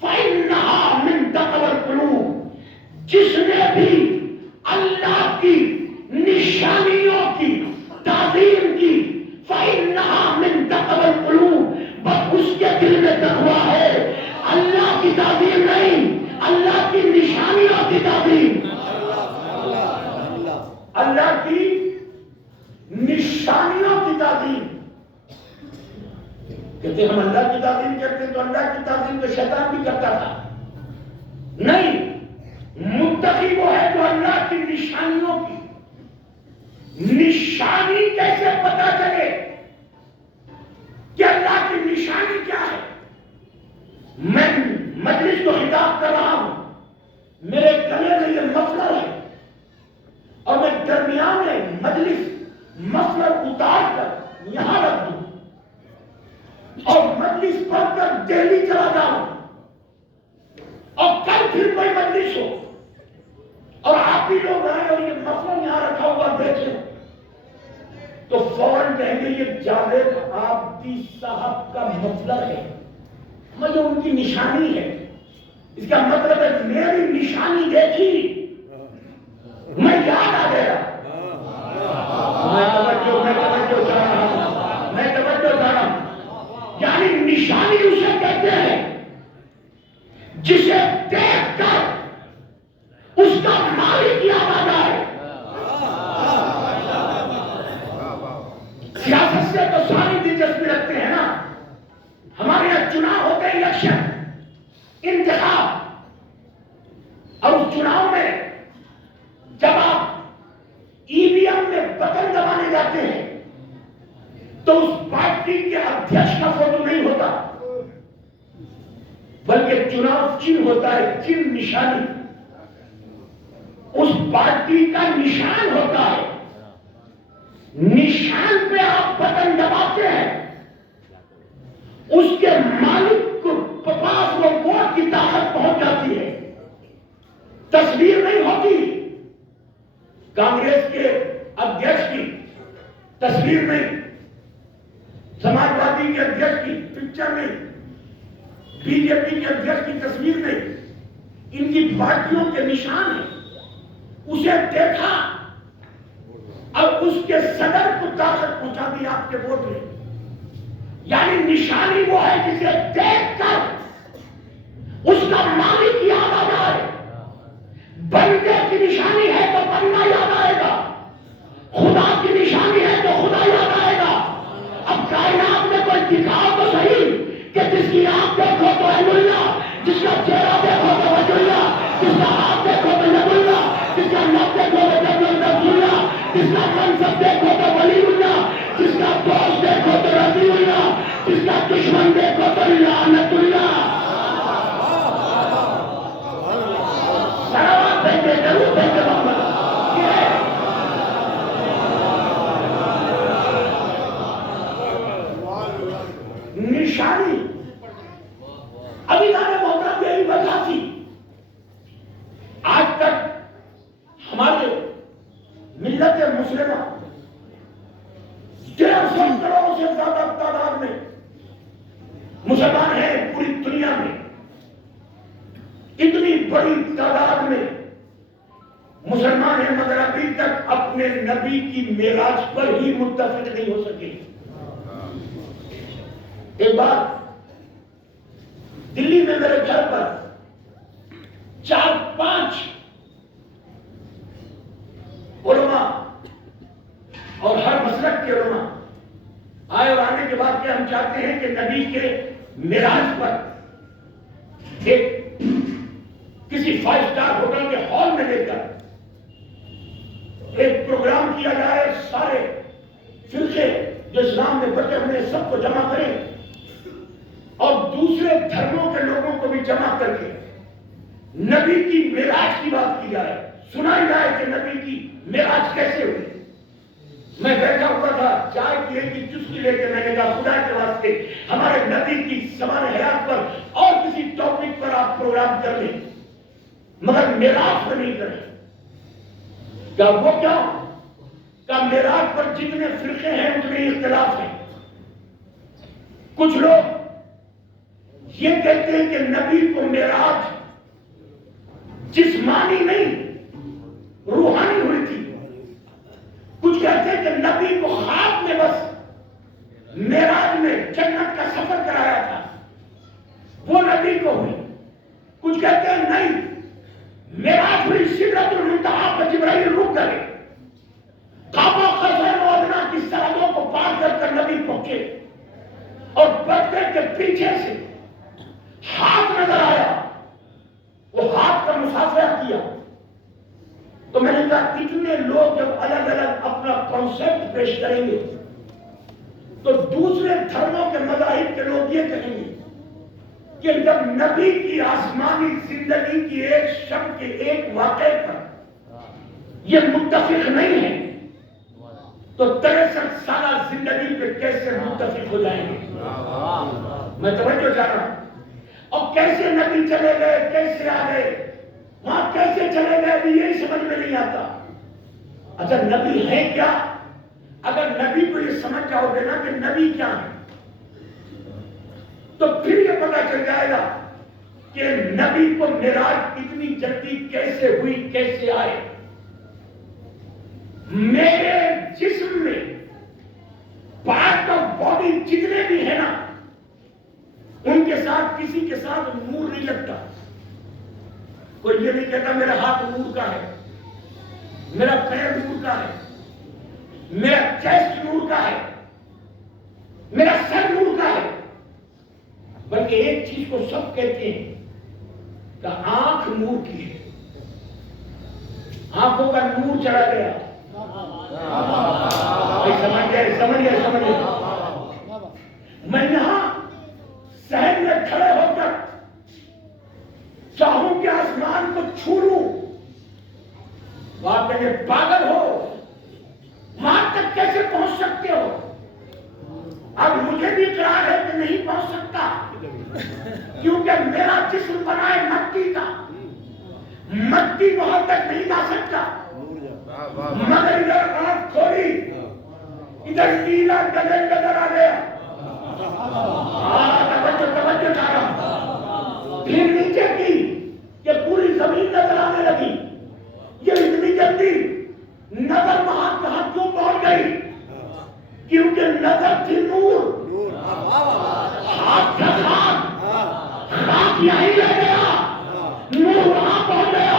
فَإِنَّهَا مِن تَقْوَى الْقُلُوبِ، جس نے بھی اللہ کی نشانیوں کی تعظیم کی فَإِنَّهَا مِن تَقْوَى الْقُلُوبِ، بس اس کے دل میں تقویٰ ہے، اللہ کی تعظیم نہیں، اللہ کی نشانیوں کی تعظیم، اللہ کی نشانیوں کی تعظیم۔ کہتے ہم اللہ کی تعظیم کرتے تو اللہ کی تعظیم تو شیطان بھی کرتا تھا، نہیں، متقی وہ ہے جو اللہ کی نشانیوں کی، نشانی کیسے پتا چلے کہ اللہ کی نشانی کیا ہے؟ میں مجلس کو خطاب کر رہا ہوں، میرے گلے میں یہ مفلر ہے اور میں درمیان میں مجلس مفلر اتار کر یہاں رکھ دوں اور مجلس پڑھ کر دہلی چلا جاؤں اور کل پھر کوئی مجلس ہو اور آپ بھی لوگ آئے اور یہ مفلر یہاں رکھا ہوا دیکھیں تو فوراً کہیں گے یہ جاوید عابدی صاحب کا مفلر ہے، یہ ان کی نشانی ہے، اس کا مطلب ہے میری نشانی دیکھی میں یاد آ گیا۔ میں توجہ چاہ رہا ہوں، یعنی نشانی اسے کہتے ہیں جسے دیکھ کر اس کا مالک یاد آ جائے۔ سیاست سے تو ساری دلچسپی رکھتے ہیں نا، ہمارے یہاں چناؤ ہوتے ہیں، الیکشن، انتخاب، اور اس چناؤ میں جب آپ ای وی ایم میں بٹن دبانے جاتے ہیں تو اس پارٹی کے ادھیکش کا فوٹو نہیں ہوتا بلکہ چناؤ چن ہوتا ہے، چن نشانی اس پارٹی کا نشان ہوتا ہے، نشان پہ آپ بٹن دباتے ہیں، اس کے مالک کو پاس وہ ووٹ کی طاقت پہنچ جاتی ہے، تصویر نہیں ہوتی۔ کانگریس کے ادھیکش کی تصویر نہیں، سماجوادی کے ادھیکش کی پکچر نہیں، بی جے پی کے ادھیکش کی تصویر نہیں، ان کی پارٹیوں کے نشان ہیں۔ اسے دیکھا اور اس کے صدر کو طاقت پہنچا دی آپ کے ووٹ میں، یعنی نشانی وہ ہے جسے دیکھ کر اس کا مالک یاد آ جائے۔ بندے کی نشانی ہے تو بندہ یاد آئے گا، خدا کی نشانی ہے تو خدا یاد آئے گا۔ اب کائنات میں کوئی دکھاؤ تو صحیح کہ جس کی آنکھ دیکھو تو ہے اللہ، جس کا چہرہ دیکھو تو وجہ اللہ، جس کا ہاتھ دیکھو تو ید اللہ، جس کا لب دیکھو تو جب اللہ، جس کا منصب دیکھو تو ولی اللہ، جس کا دوست دیکھو تو رضی اللہ، جس کا دشمن دیکھو تو لعنت اللہ۔ ضرور دیکھتے محمد نشانی۔ ابھی دانے محترم یہی وجہ تھی، آج تک ہمارے ملت مسلمہ 150 کروڑ سے زیادہ تعداد میں مسلمان ہیں پوری دنیا میں، اتنی بڑی تعداد میں مسلمان ہیں مگر ابھی تک اپنے نبی کی معراج پر ہی متفق نہیں ہو سکے۔ ایک بار دلی میں میرے گھر پر 4-5 علماء اور ہر مسلک کے علماء آئے اور آنے کے بعد کہ ہم چاہتے ہیں کہ نبی کے معراج پر ایک کسی 5 اسٹار ہوٹل کے ہال میں لے کر ایک پروگرام کیا جائے، سارے فرقے جو اسلام میں بٹے ہوئے سب کو جمع کریں اور دوسرے دھرموں کے لوگوں کو بھی جمع کر کے نبی کی معراج کی بات کی جائے، سنائی جائے کہ نبی کی معراج کیسے ہوئی۔ میں بیٹھا ہوا تھا، چائے کی ایک چسکی لے کے میں نے کہا خدا کے واسطے ہمارے نبی کی سوال حیات پر اور کسی ٹاپک پر آپ پروگرام کر لیں مگر معراج پر نہیں کریں۔ کیا وہ کیا کہ معراج پر جتنے فرقے ہیں اتنے اختلاف ہیں۔ کچھ لوگ یہ کہتے ہیں کہ نبی کو معراج جسمانی نہیں روحانی ہوئی تھی۔ کچھ کہتے ہیں کہ نبی کو خواب میں بس معراج میں جنت کا سفر کرایا تھا، وہ نبی کو ہوئی۔ کچھ کہتے ہیں نہیں، معراج ہوئی سدرۃ المنتہا پر جبرائیل رک گئے، کعبہ قصر و ادنا کی سرحدوں کو پار کر کر نبی پہنچے اور پردے کے پیچھے سے ہاتھ نظر آیا، وہ ہاتھ کا مصافحہ کیا۔ تو میں نے کہا اتنے لوگ جب الگ الگ اپنا کانسیپٹ پیش کریں گے تو دوسرے دھرموں کے مذاہب کے لوگ یہ کہیں گے کہ جب نبی کی آسمانی زندگی کی ایک شب کے ایک واقعے پر یہ متفق نہیں ہے تو 63 سالہ زندگی پہ کیسے متفق ہو جائیں گے۔ میں توجہ چاہ رہا ہوں۔ اور کیسے نبی چلے گئے، کیسے آ گئے، وہاں کیسے چلے گئے بھی یہی سمجھ میں نہیں آتا۔ اچھا نبی ہے کیا؟ اگر نبی کو یہ سمجھ جاؤ گے نا کہ نبی کیا ہے تو پھر یہ پتا چل جائے گا کہ نبی کو معراج اتنی جلدی کیسے ہوئی، کیسے آئے۔ میرے جسم میں پارٹ آف باڈی جتنے بھی ہیں نا ان کے ساتھ کسی کے ساتھ نور نہیں لگتا۔ کوئی یہ نہیں کہتا میرا ہاتھ نور کا ہے، میرا پیر نور کا ہے، میرا چیسٹ نور کا ہے، میرا سر نور کا ہے، بلکہ ایک چیز کو سب کہتے ہیں کہ آنکھ نور کی ہے، آنکھوں کا نور چلا گیا۔ سمجھ گئے۔ میں یہاں شہر میں کھڑے ہو کر چاہوں کہ آسمان کو چھو لوں، آپ کہتے پاگل ہو، وہاں تک کیسے پہنچ سکتے ہو؟ اب مجھے بھی اقرار ہے کہ نہیں پہنچ سکتا، کیونکہ میرا جسم بنا ہے مٹی کا، مٹی وہاں تک نہیں جا سکتا۔ مگر ادھر آنکھ کھولی، ادھر نیلا گدر گدر آ گیا، توجہ چاہ رہا، پھر نیچے کی کہ پوری زمین نظر آنے لگی۔ یہ اتنی جلدی نظر وہاں کہاں کیوں پہنچ گئی؟ کیونکہ نظر تھی نور، ہاتھ تھا خاک یہیں رہ گیا، نور وہاں پہنچ گیا۔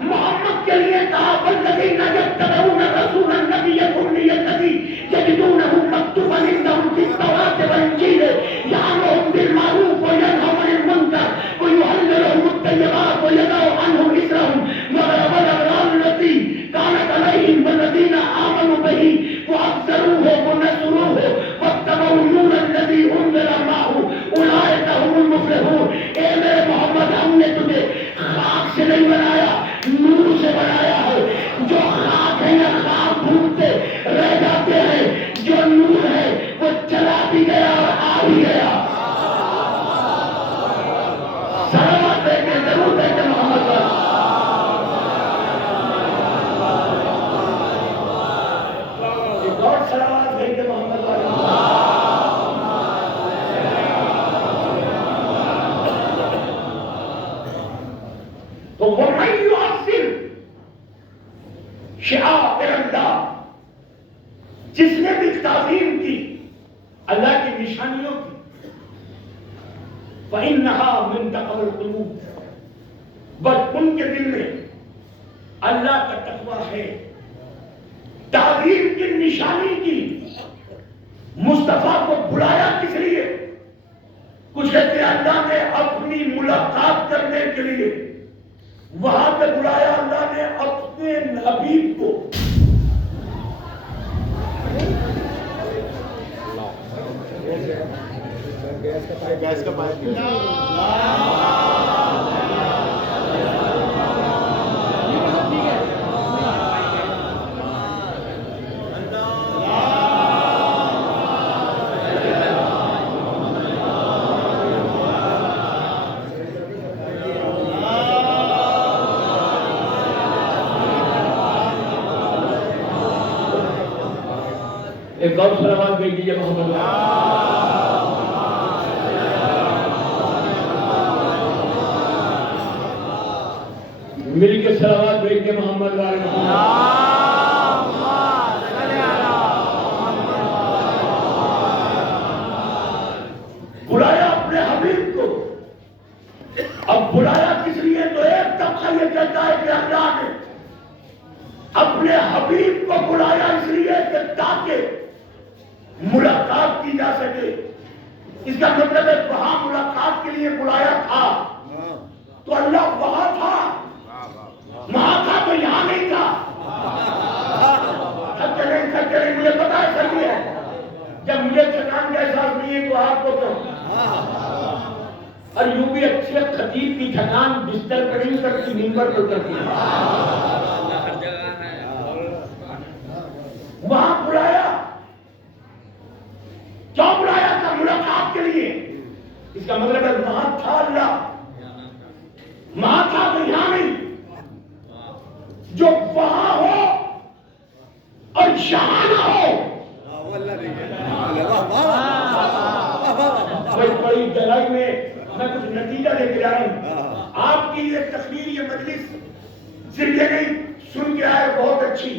محمد کے لیے کہا والذین یتبعون الرسول النبی الامی الذی یجدونہ مکتوبا عندہم فی التوراۃ والانجیل یأمرهم بالمعروف وینہی عن المنکر ویحللهم الطیبات ویضع عنہم اصرهم والأغلال التي كانت علیہم والذین آمنوا به وعزروه ونصروه واتبعوا النور الذی انزل معه اولئک هم المفلحون۔ اے میرے محمد، ہم نے تجھے خاک سے نہیں بنایا، نور سے بنایا ہے۔ جو خاک ہے یا خاک ڈھونڈتے رہ جاتے ہیں، جو نور ہے وہ چلا بھی گیا اور آ بھی گیا۔ سلامت دے کے ضرور دے کے محمد پر ایک اور سلامت دے کے محمد پر۔ تو وَمَن يُعَظِّمْ شعائر اللہ، جس نے بھی تعظیم کی اللہ کی نشانیوں کی، فَإِنَّهَا مِن تَقْوَى الْقُلُوبِ، بس ان کے دل میں اللہ کا تقویٰ ہے۔ تعظیم کی نشانی کی، مصطفیٰ کو بلایا کس لیے؟ کچھ کہتے ہیں اللہ نے اپنی ملاقات کرنے کے لیے وہاں پہ بلایا، اللہ نے اپنے حبیب کو۔ گیس کا پائپ ایک اور صلوات بھیج دیجیے محمد مل کے صلوات بھیج کے محمد والے بلایا اپنے حبیب کو. اب بلایا کس لیے؟ تو ایک طبقہ یہ کہتا ہے کہ اللہ نے اپنے حبیب کو بلایا اس لیے کہ تاکہ ملاقات کی جا سکے. اس کا مطلب ہے وہاں ملاقات کے لیے بلایا تھا تو اللہ وہاں تھا، وہاں تھا تو یہاں نہیں تھا. چلے مجھے پتا ہے سر ہے جب مجھے تھکان کا احساس نہیں ہے تو آپ کو تو اور یوں بھی اچھے خطیب کی تھکان بستر پر نہیں کرتی، ممبر پر کرتی ہے. وہاں بلایا، کیوں بلایا تھا؟ ملاقات کے لیے. اس کا مطلب ہے وہاں تھا اللہ، وہاں تھا تو یہاں نہیں. جو وہاں ہو اور یہاں نہ ہو. بڑی گہرائی میں میں کچھ نتیجہ لے کے جا رہا ہوں. آپ کی یہ تقریر، یہ مجلس صرف یہ نہیں سن کے آئے بہت اچھی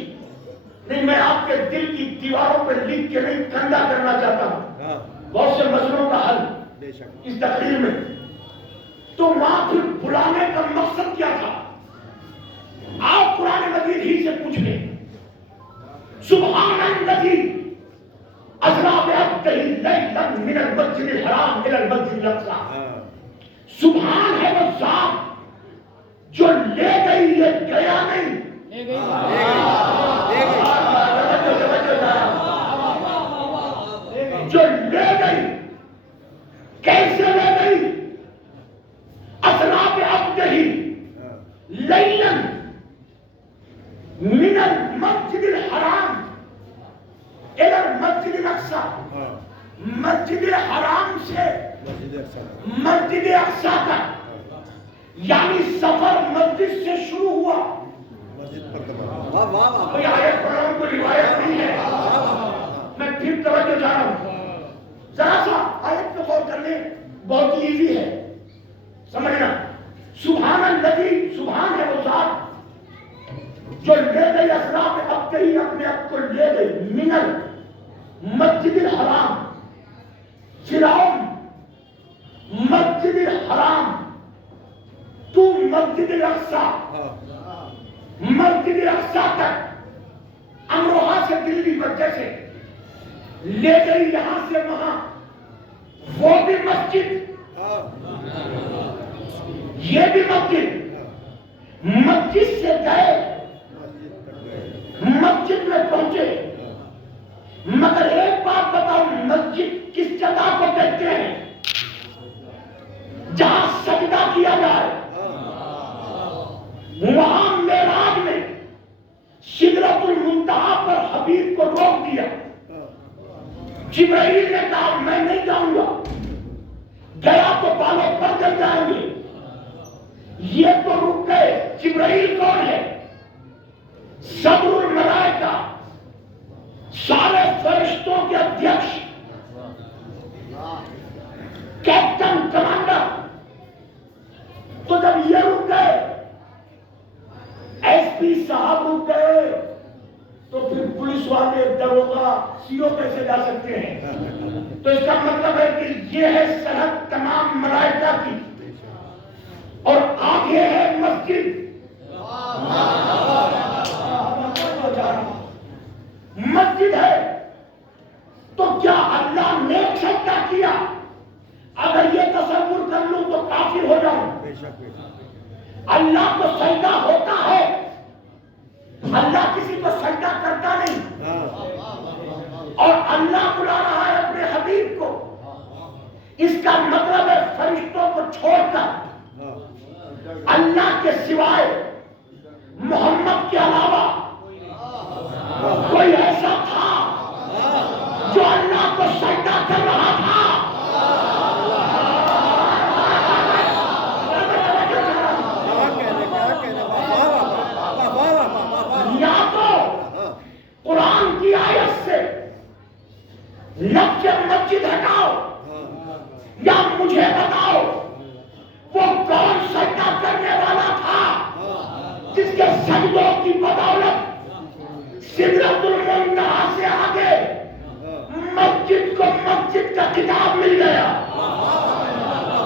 نہیں، میں آپ کے دل کی دیواروں پر لکھ کے نہیں ٹھنڈا کرنا چاہتا ہوں بہت سے مسئلوں کا حل اس تقریر میں. تو وہاں پھر بلانے کا مقصد کیا تھا؟ آپ قرآن مجید ہی سے پوچھ لیں. سبحان الذی اسری بعبدہ لیلا من المسجد الحرام الی المسجد الاقصی. سبحان ہے وہ ذات جو لے گئی، یہ گیا نہیں. جو لے گئی، کیسے لے گئی؟ اسری بعبدہ لیلا من المسجد الحرام الی المسجد الاقصی. مسجد الحرام سے مسجد اقصی تک، یعنی سفر مسجد سے شروع ہوا. کوئی آیت قرآن کو روایت نہیں ہے. میں پھر توجہ چاہ رہا ہوں، ذرا سا آیت پہ غور کر لیں، بہت ایزی ہے سمجھنا. سبحان الذی، سبحان ہے وہ ذات جو لے گئی اسرا بعبدہ، اپنے آپ کو لے گئی من المسجد الحرام. فرعون مسجد الحرام، تو مسجد الاقصی، مسجد الاقصی تک امروہہ سے دلی بچے سے لے گئی، یہاں سے وہاں. وہ بھی مسجد، یہ بھی مسجد. مسجد سے گئے، مسجد میں پہنچے. مگر ایک بات بتاؤ، مسجد کس جگہ کو کہتے ہیں؟ جہاں سجدہ کیا جائے. وہاں معراج میں سدرۃ المنتہا پر حبیب کو روک دیا. جبرائیل نے کہا میں نہیں جاؤں گا، گیا تو بالوں پر جل جائیں گے. یہ تو رک گئے. جبرائیل کون ہے؟ صدر الملائکہ، سارے فرشتوں کے ادھیکش، کیپٹن، کمانڈر. تو جب یہ رک گئے، ایس پی صاحب رک گئے، تو پھر پولیس والے، دروغہ، سی او کیسے جا سکتے ہیں؟ تو اس کا مطلب ہے کہ یہ ہے سرحد تمام ملائکہ کی، اور آگے ہے مسجد. مسجد ہے تو کیا اللہ نے سجدہ کیا؟ اگر یہ تصور کر لوں تو کافر ہو جاؤں. اللہ کو سجدہ ہوتا ہے، اللہ کسی کو سجدہ کرتا نہیں. اور اللہ بلا رہا ہے اپنے حبیب کو. اس کا مطلب ہے فرشتوں کو چھوڑ کر اللہ کے سوا کے سجدوں کی بدولت سدرۃ المنتہا سے آگے مسجد کو مسجد کا کتاب مل گیا.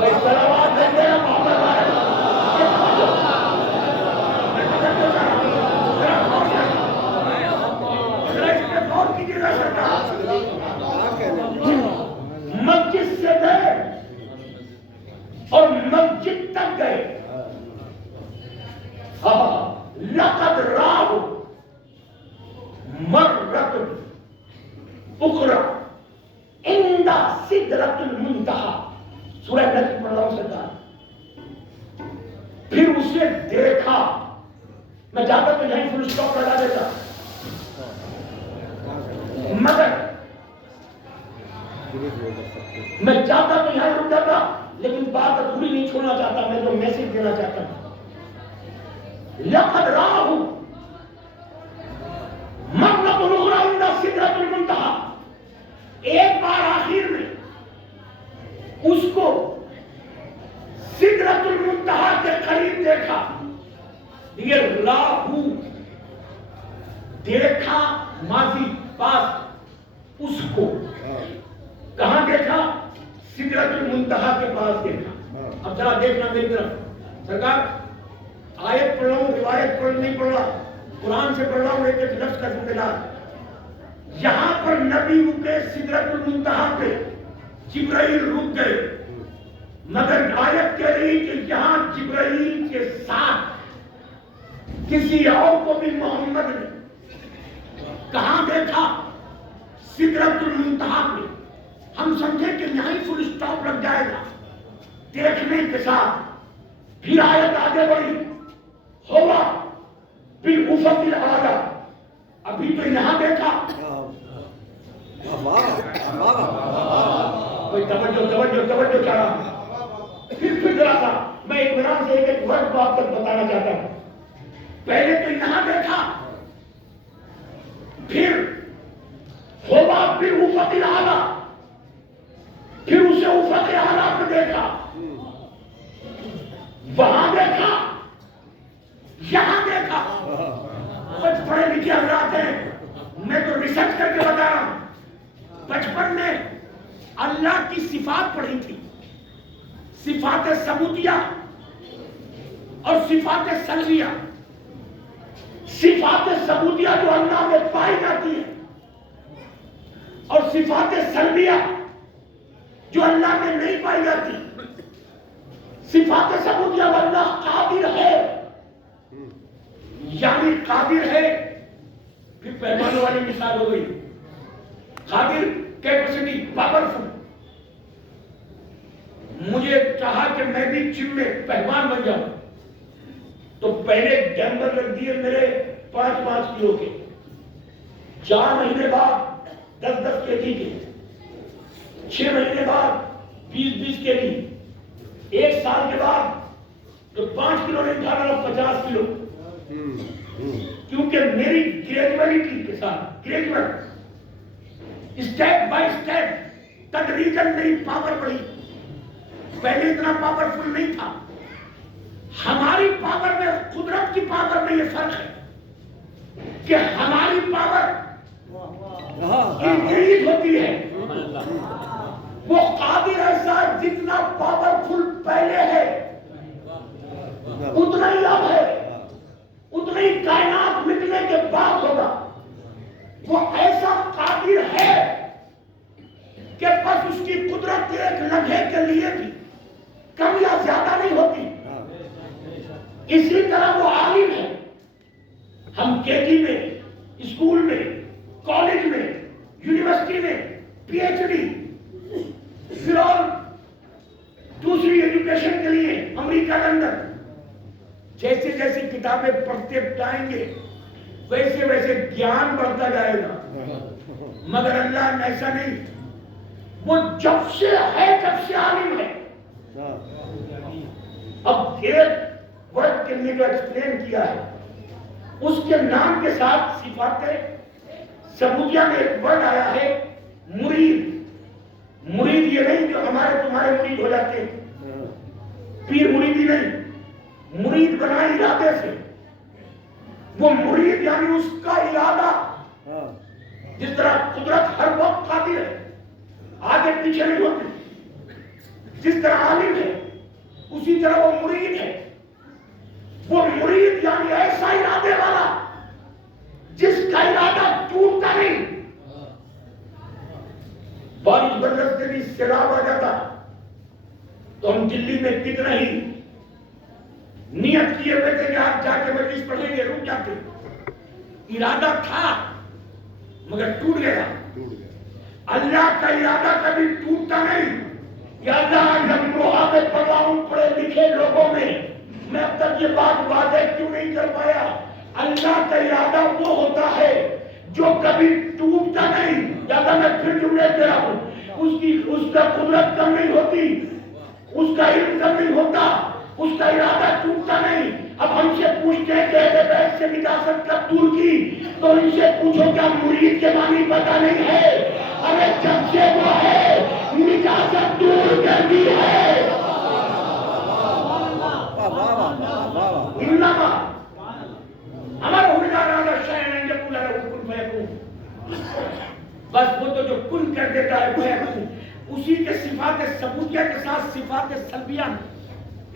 صلوات دیں گے محمد مسجد سے گئے اور مسجد تک گئے. لقد راہ مرت اخرى عند سدرۃ المنتہا. سورہ نجم پڑھ رہا ہوں سرکار. پھر اسے دیکھا. میں جاتا تو یہیں فل اسٹاپ لگا دیتا مگر میں چاہتا تو یہاں رک جاتا لیکن بات ادھوری نہیں چھوڑنا چاہتا. میں جو میسج دینا چاہتا ہوں لقد راہ مرت اخرى عند سدرۃ المنتہا. ایک بار آخر میں اس کو سدرۃ المنتہا کے قریب دیکھا. یہ راہو دیکھا ماضی پاس اس کو کہاں دیکھا؟ سدرۃ المنتہا کے پاس دیکھا. اب ذرا دیکھنا میری طرف سرکار. آیت پڑھ رہا ہوں روایت پڑھ نہیں پڑھ رہا قرآن سے پڑھ رہا ہوں ایک ایک لفظ کا ذمہ دار. یہاں پر نبی رکے سدرۃ المنتہا پہ جبرائیل رک گئے مگر آیت کہہ رہی کہ یہاں جبرائیل کے ساتھ کسی اور کو بھی محمد نے کہاں دیکھا؟ سدرۃ المنتہا پہ. ہم سمجھے کہ یہیں فل اسٹاپ لگ جائے گا دیکھنے کے ساتھ. پھر آیت آگے بڑھی ہوا بالافق الاعلی. ابھی تو یہاں دیکھا. توجہ چاہا. پھر ذرا سا میں اطمینان سے ایک ورڈ کو آپ تک بتانا چاہتا ہوں. پہلے تو یہاں دیکھا پھر ہوا بالافق الاعلی. پھر اسے افق اعلی پہ دیکھا وہاں دیکھا یہاں دیکھا. کچھ پڑھے لکھے حضرات ہیں میں تو ریسرچ کر کے بتا رہا ہوں. بچپن میں اللہ کی صفات پڑھی تھی. صفات ثبوتیہ اور صفات سلبیہ. صفات ثبوتیہ جو اللہ میں پائی جاتی ہے اور صفات سلبیہ جو اللہ میں نہیں پائی جاتی. صفات ثبوتیہ اللہ قادر ہے یعنی قادر ہے. پھر پیمانوں والی مثال ہو گئی. قادر کیپیسٹی پاورفل. مجھے چاہا کہ میں بھی جم میں پہلوان بن جاؤں تو پہلے ڈمبل رکھ دیے میرے 5 کلو کے. 4 مہینے بعد 10 kg کے. 6 مہینے بعد 20 kg. 1 سال کے بعد تو 5 کلو نہیں اٹھا رہا 50 کلو. کیونکہ میری گریجویلٹی کے ساتھ گریجویٹ اسٹیپ بائی اسٹیپ تدریجاً میری پاور بڑھی. پہلے اتنا پاورفل نہیں تھا. ہماری پاور میں قدرت کی پاور میں یہ فرق ہے کہ ہماری پاور انکریز ہوتی ہے. وہ قادر ایسا جتنا پاورفل پہلے ہے اتنا ہی اب ہے اتنا ہی کائنات مٹنے کے بعد ہوگا. وہ ایسا قادر ہے کہ بس اس کی قدرت ایک لمحے کے لیے بھی کم یا زیادہ نہیں ہوتی. اسی طرح وہ عالم ہے. ہم کے جی میں اسکول میں کالج میں یونیورسٹی میں پی ایچ ڈی پھر اور دوسری ایجوکیشن کے لیے امریکہ لندن جیسے جیسے کتابیں پڑھتے جائیں گے ویسے ویسے گیان بڑھتا جائے گا. مگر اللہ نے ایسا نہیں. وہ جب سے ہے جب سے عالم ہے. اب ایک ورڈ کے لیے جو ایکسپلین کیا ہے اس کے نام کے ساتھ صفات ثبوتیہ میں ایک ورڈ آیا ہے مرید. مرید یہ نہیں جو ہمارے تمہارے مرید ہو جاتے ہیں. پیر مریدی نہیں. مرید بنا ارادے سے وہ مرید یعنی اس کا ارادہ، جس طرح قدرت ہر وقت قادر ہے، آگے پیچھے نہیں ہوتی، جس طرح عالم ہے اسی طرح وہ مرید ہے۔ وہ مرید یعنی ایسا ارادے والا جس کا ارادہ ٹوٹتا نہیں۔ بارش برستے بھی سیلاب آ جاتا تو ہم دلی میں کتنا ہی نیت کیے ہوئے تھے کہ آپ جا کے مجلس پڑھیں گے، رک جاتے، ارادہ تھا مگر ٹوٹ گیا۔ اللہ کا ارادہ کبھی ٹوٹتا نہیں۔ یا اللہ جب روحا میں پڑھ رہا ہوں پڑھے لکھے لوگوں میں اب تک یہ بات واضح کیوں نہیں کر پایا؟ اللہ کا ارادہ وہ ہوتا ہے جو کبھی ٹوٹتا نہیں۔ یا اللہ میں پھر جملے دے رہا ہوں، اس کا قدرت کم نہیں ہوتی، اس کا علم کم نہیں ہوتا، اس کا ارادہ ٹوٹتا نہیں۔ اب ہم سے پوچھتے ہیں کہ اہل بیت سے نجاست کب دور کی، تو ان سے پوچھو کیا مرید کے معنی پتہ نہیں ہے؟ ارے جب سے وہ ہے نجاست دور کر دی ہے۔ انما ہمارا ہونا شہر جب بولا کن فیکون، بس وہ تو جو کن کر دیتا ہے فیکون، اسی کے صفات ثبوتیہ کے ساتھ صفات سلبیہ۔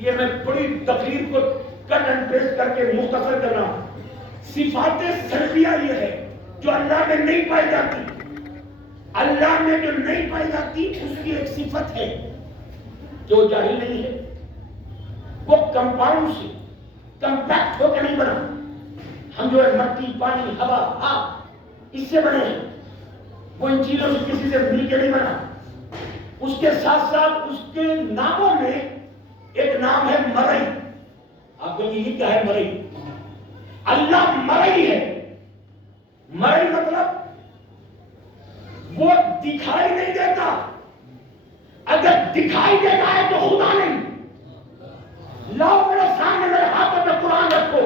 یہ میں بڑی تقریر کو کٹ اینڈ پیسٹ کر کے مختصر کر رہا ہوں۔ صفات سلبیہ یہ ہے جو اللہ میں نہیں پائی جاتی۔ اللہ میں جو نہیں پائی جاتی اس کی ایک صفت ہے جو جاہل نہیں ہے، وہ کمپاؤنڈ سے کمپیکٹ ہو کے نہیں بنا۔ ہم جو ہے مٹی، پانی، ہوا، آگ، اس سے بنے ہیں، وہ ان چیزوں سے کسی سے مل کے نہیں بنا۔ اس کے ساتھ ساتھ اس کے ناموں میں ایک نام ہے مرئی۔ آپ کہیں یہ کیا ہے مرئی؟ اللہ مرئی ہے۔ مرئی مطلب وہ دکھائی نہیں دیتا۔ اگر دکھائی دیتا ہے تو خدا نہیں۔ لاؤ میرے سامنے میرے ہاتھوں میں قرآن رکھو،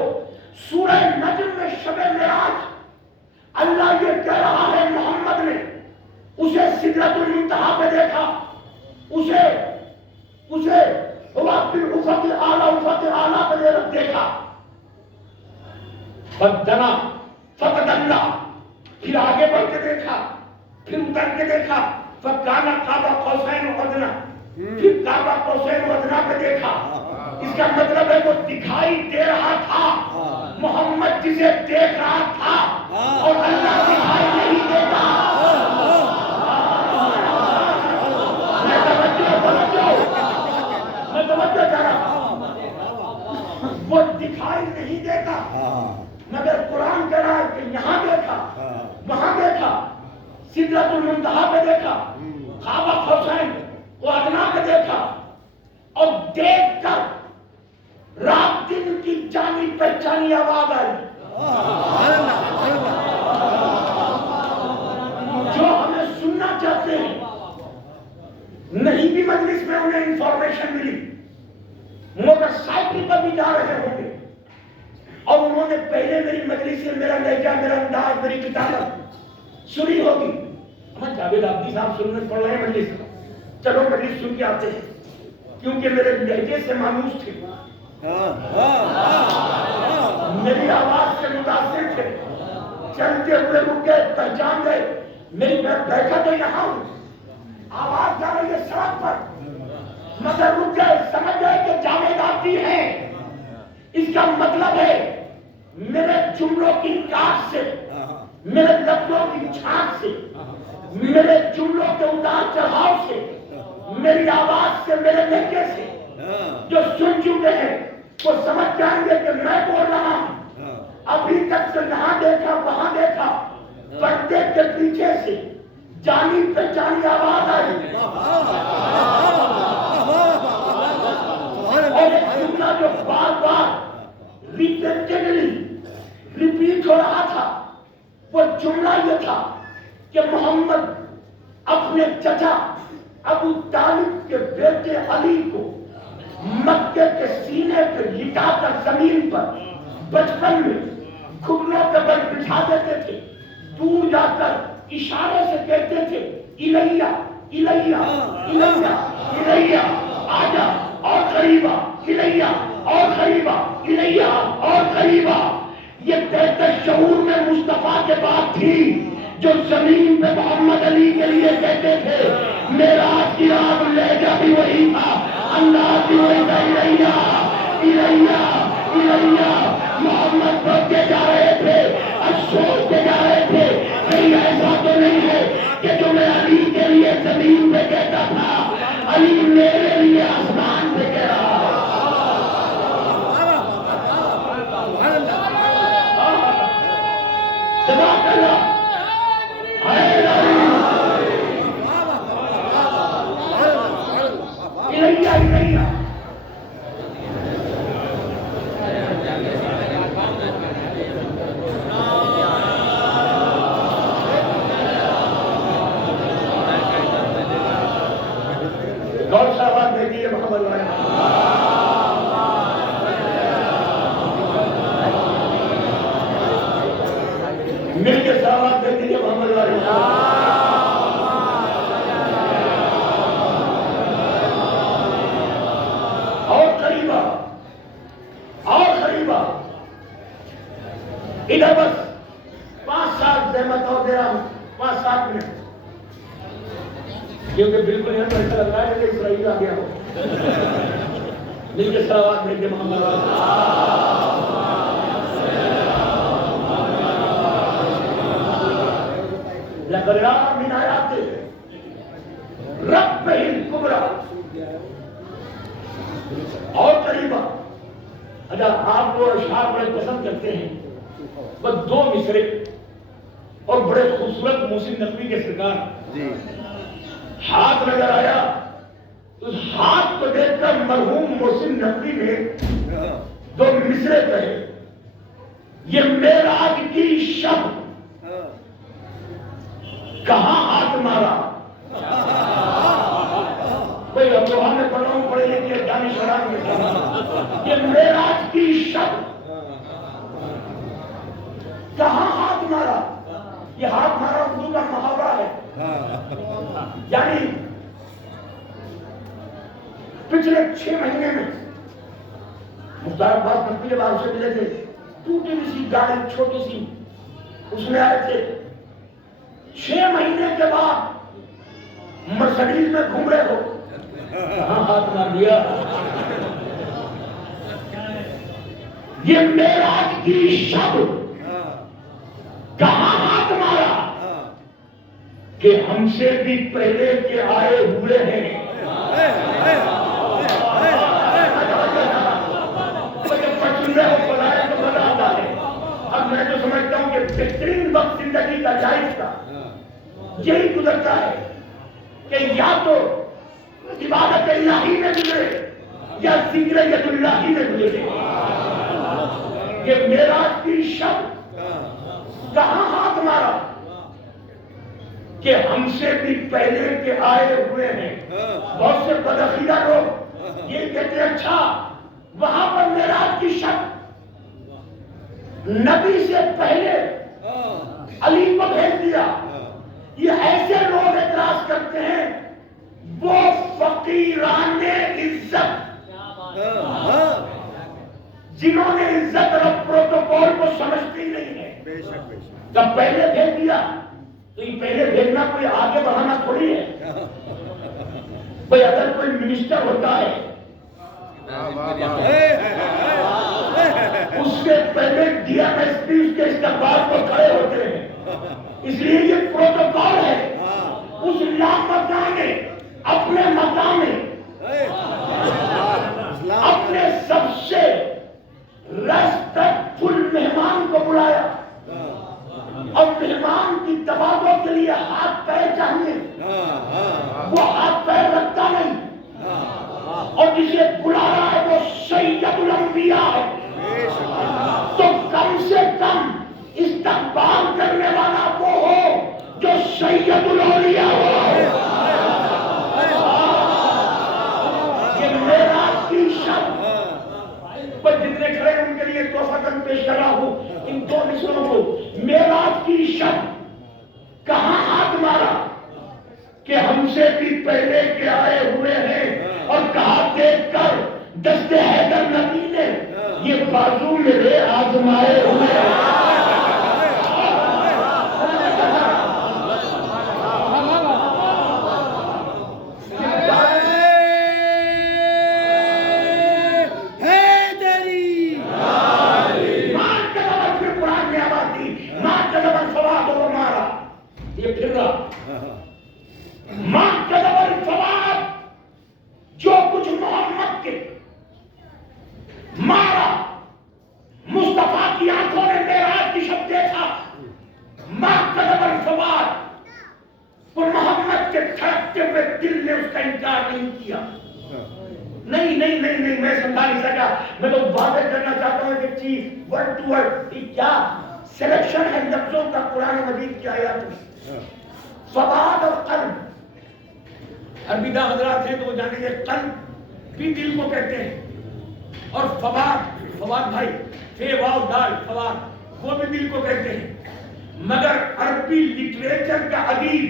سورہ نجم میں شب معراج اللہ یہ کہہ رہا ہے محمد نے اسے سدرۃ المنتہا پہ دیکھا، اسے افق اعلیٰ پہ دیکھا، فدنا فتدلا، پھر آگے بڑھ کے دیکھا، پھر اتر کے دیکھا، فکانا قاب قوسین و ادنا، پھر قاب قوسین و ادنا پہ دیکھا۔ اس کا مطلب ہے وہ دکھائی دے رہا تھا، محمد جسے دیکھ رہا تھا، اور اللہ دکھائی نہیں دیتا۔ میں توجہ کر رہا ہوں، وہ دکھائی نہیں دیتا، مگر قرآن کہہ رہا ہے کہ یہاں دیکھا، وہاں دیکھا، سدرۃ المنتہا پہ دیکھا، قاب قوسین و ادنا پہ دیکھا، اور دیکھ کر رات دن کی جانی پہچانی آواز آئی جو ہمیں سننا چاہتے ہیں۔ نہیں بھی مجلس میں انہیں انفارمیشن ملی، موٹر سائیکل پر بھی جا رہے ہوں گے، اور انہوں نے پہلے میری مجلس سے میرا لہجہ، میرا انداز، میری کتابت سنی ہوگی۔ ہمیں جاوید عابدی صاحب سننے پڑ رہے ہیں مجلس، چلو مجلس سن کے آتے ہیں، کیونکہ میرے لہجے سے مانوس تھے، میری آواز سے متاثر تھے، چلتے ہوئے رک گئے، پہچان گئے، میری بیٹھا تو یہاں ہوں، آواز جا رہی ہے سڑک پر، مگر رک گئے، سمجھ گئے کہ جاوید عابدی ہے۔ اس کا مطلب ہے میرے جملوں کی کاٹ سے، میرے لفظوں کی چھانٹ سے، میرے جملوں کے اتار چڑھاؤ سے، میری آواز سے، میرے لہجے سے جو سن چکے ہیں وہ سمجھ جائیں گے کہ میں بول رہا ہوں۔ ابھی تک سے یہاں دیکھا، وہاں دیکھا، پردے کے پیچھے سے جانی پہچانی آواز آئی، اور ایک جملہ جو بار بار ریپیٹ ہو رہا تھا، وہ جملہ یہ تھا کہ محمد اپنے چچا ابو طالب کے بیٹے علی کو مکے کے سینے پہ لٹا کر زمین پر بچپن میں گھٹنوں کے بل بٹھا دیتے تھے، دور جا کر اشارے سے کہتے تھے الیہ الیہ الیہ الیہ، آجا اور قریبا، الیہ اور قریبا، الیہ اور قریبا۔ یہ کہتے شعور میں مصطفیٰ کے بات تھی جو زمین پہ محمد علی کے لیے کہتے تھے معراج کی رات لہجہ بھی وہی تھا، انداز بھی وہی تھا، الیہ الیہ الیہ محمد بڑھتے جا رہے تھے، سوچتے جا رہے تھے کہیں ایسا تو نہیں ہے کہ جو میں علی کے لیے زمین پہ کہتا تھا علی میرے لیے آسمان پہ کہہ رہا ہے۔ جزاک اللہ گور صاحب دیکھیے محمد بھائی مل کے صاحب دیکھ دیجیے محمد بھائی اور قریبا ادھر بس 5 سال زحمت اور دے رہا ہوں 5-7 منٹ کیونکہ بالکل یہاں پر ایسا لگ رہا ہے کہ اسرائیل آ گیا ہو۔ مل کے صلوات بھیجے محمد لقد رأى من آیات ربہ الکبریٰ اور قریبا اگر آپ وہ اشعار بڑے پسند کرتے ہیں بس 2 مصرے اور بڑے خوبصورت محسن نقوی کے سرکار ہاتھ نظر آیا تو اس ہاتھ کو دیکھ کر مرحوم محسن نقوی نے 2 مصرے کہے یہ معراج کی شب کہاں ہاتھ مارا۔ کوئی اب تو ہم نے پڑھا ہوں پڑھے لکھے دانشوران میں یہ معراج کی شب کہاں ہاتھ مارا۔ یہ ہاتھ مارا اردو کا محاورہ ہے، یعنی پچھلے 6 مہینے میں مختار عباس نقوی جب آپ سے ملے تھے ٹوٹی ہوئی سی گاڑی چھوٹی سی اس میں آئے تھے، 6 مہینے کے بعد مرسڈیز میں گھوم رہے ہو کہاں ہاتھ مار دیا۔ یہ معراج کی شب کہاں ہاتھ مارا کہ ہم سے بھی پہلے کے آئے ہوئے ہیں۔ اب میں تو سمجھتا ہوں کہ بہترین وقت زندگی کا جائز کا یہی گزرتا ہے کہ یا تو عبادت الہی میں گزرے یا ذکر ید اللہ میں گزرے۔ یہ معراج کی شب کہاں ہاتھ مارا کہ ہم سے بھی پہلے کے آئے ہوئے ہیں۔ بہت سے بدعقیدہ لوگ یہ کہتے ہیں اچھا وہاں پر معراج کی شب نبی سے پہلے علی کو بھیج دیا۔ یہ ایسے لوگ اعتراض کرتے ہیں وہ فقیران عزت جنہوں نے عزت اور پروٹوکول کو سمجھتی نہیں ہے جب پہلے بھیج دیا تو یہ پہلے بھیجنا کوئی آگے بڑھانا تھوڑی ہے۔ بھئی اگر کوئی منسٹر ہوتا ہے اس سے پہلے ڈی ایم ایس پی اس کے استقبال کو کھڑے ہوتے ہیں، اس لیے یہ پروٹوکول ہے۔ اس لامکان نے اپنے مقام میں اپنے سب سے رسپیکٹ فل مہمان کو بلایا اور مہمان کی تبادلوں کے لیے ہاتھ پیر چاہیے، وہ ہاتھ پیر رکھتا نہیں اور جسے بلا رہا ہے وہ سید الانبیاء ہے، تو کم سے کم استقبال کرنے والا وہ ہو جو سید الاولیاء ہو۔ یہ معراج کی شب پر جتنے کھڑے ان کے لیے توفیق پیش کر رہا ہوں ان 2 مصروں کو۔ معراج کی شب کہاں ہاتھ مارا کہ ہم سے بھی پہلے کے آئے ہوئے ہیں، اور کہا دیکھ کر دست حیدر نبی نے یہ بازو میرے آزمائے ہوئے جو کچھ محمد کے مارا، مصطفیٰ کی آنکھوں نے معراج کی شب دیکھا، ماں کذب الفؤاد، اور محمد کے دھڑکتے ہوئے دل نے اس کا انکار نہیں کیا۔ نہیں نہیں نہیں نہیں، میں سمجھا نہیں سکا، میں تو واضح کرنا چاہتا ہوں کہ چیز ورڈ ٹو ورڈ کیا سلیکشن ہے لفظوں کا قرآن مجید کی آیات میں۔ فؤاد اور قلب، عربی داں حضرات ہیں تو وہ جانیں گے قلب بھی دل کو کہتے ہیں، اور فواد بھائی فے واو دال فواد وہ بھی دل کو کہتے ہیں، مگر عربی لٹریچر کا ادیب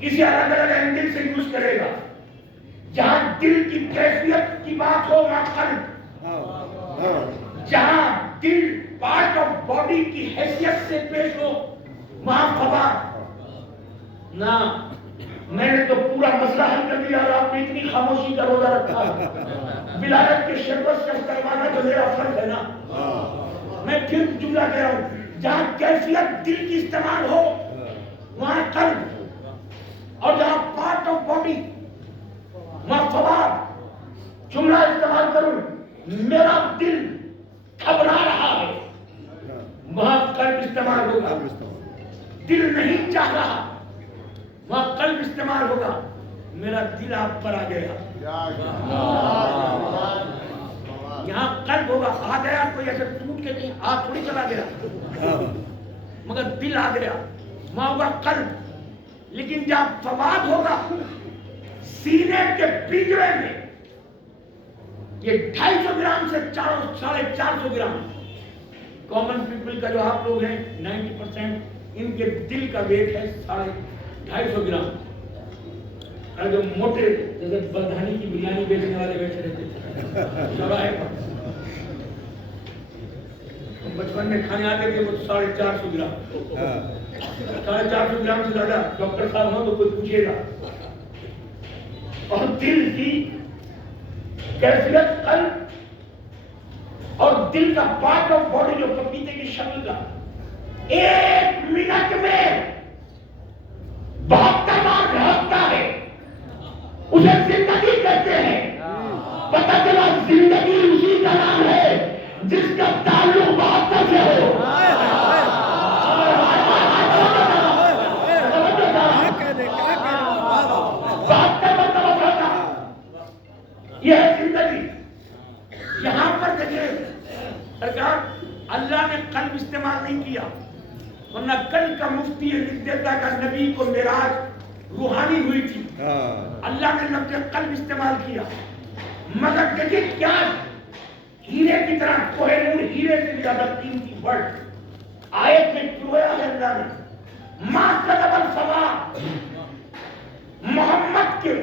اسے الگ الگ اینگل سے یوز کرے گا۔ جہاں دل کی کیفیت کی بات ہو وہاں قلب، جہاں دل پارٹ آف باڈی کی حیثیت سے پیش ہو وہاں فواد۔ نہ میں نے تو پورا مسئلہ حل کر دیا اور آپ نے اتنی خاموشی کا روزہ رکھا۔ ولایت کے شربت کا پیمانہ تو میرا فرض ہے نا۔ میں پھر جملہ کہہ رہا ہوں، جہاں کیفیت دل کی استعمال ہو وہاں قلب، اور جہاں پارٹ آف باڈی وہاں فواد۔ جملہ استعمال کروں، میرا دل گھبرا رہا ہے، وہاں قلب استعمال ہوگا۔ دل نہیں چاہ رہا، وہاں قلب استعمال ہوگا۔ میرا دل آپ پر آ گیا، یہاں قلب ہوگا۔ آ گیا کوئی ایسے ٹوٹ کے نہیں، آپ تھوڑی چلا گیا، مگر دل آ گیا، وہاں ہوگا قلب۔ لیکن جہاں فواد ہوگا سینے کے پنجرے میں، یہ 250 گرام سے 450 گرام کامن پیپل کا جو آپ لوگ ہیں 90% ان کے دل کا ویٹ ہے 250 گرام۔ اور جو موٹے جیسے بردھانی کی بریانی بیچنے والے بیٹھے رہتے تھے چوراہے پر، بچپن میں کھانے آتے تھے وہ 450 گرام، 450 گرام سے زیادہ ڈاکٹر صاحب ہوں تو کوئی پوچھے گا۔ اور دل کی کیفیت قلب اور دل کا پارٹ آف باڈی جو پپیتے کی شکل کا 1 منٹ میں 72 بار دھڑکتا ہے، اسے زندگی کہتے ہیں۔ پتہ چلا زندگی اسی کا نام ہے جس کا تعلق 72 سے ہو۔ یہ ہے زندگی۔ یہاں پر دیکھیں سرکار، اللہ نے قلب استعمال نہیں کیا، ورنہ کل کا مفتی یہ لکھ دیتا کہ نبی کو معراج روحانی ہوئی تھی۔ اللہ نے لفظ قلب استعمال کیا، مگر دیکھیں کیا ہیرے کی طرح کوہ نور، ہیرے سے زیادہ قیمتی ورڈ آیت میں پرویا ہے اللہ نے۔ ما کذب الفؤاد، محمد کے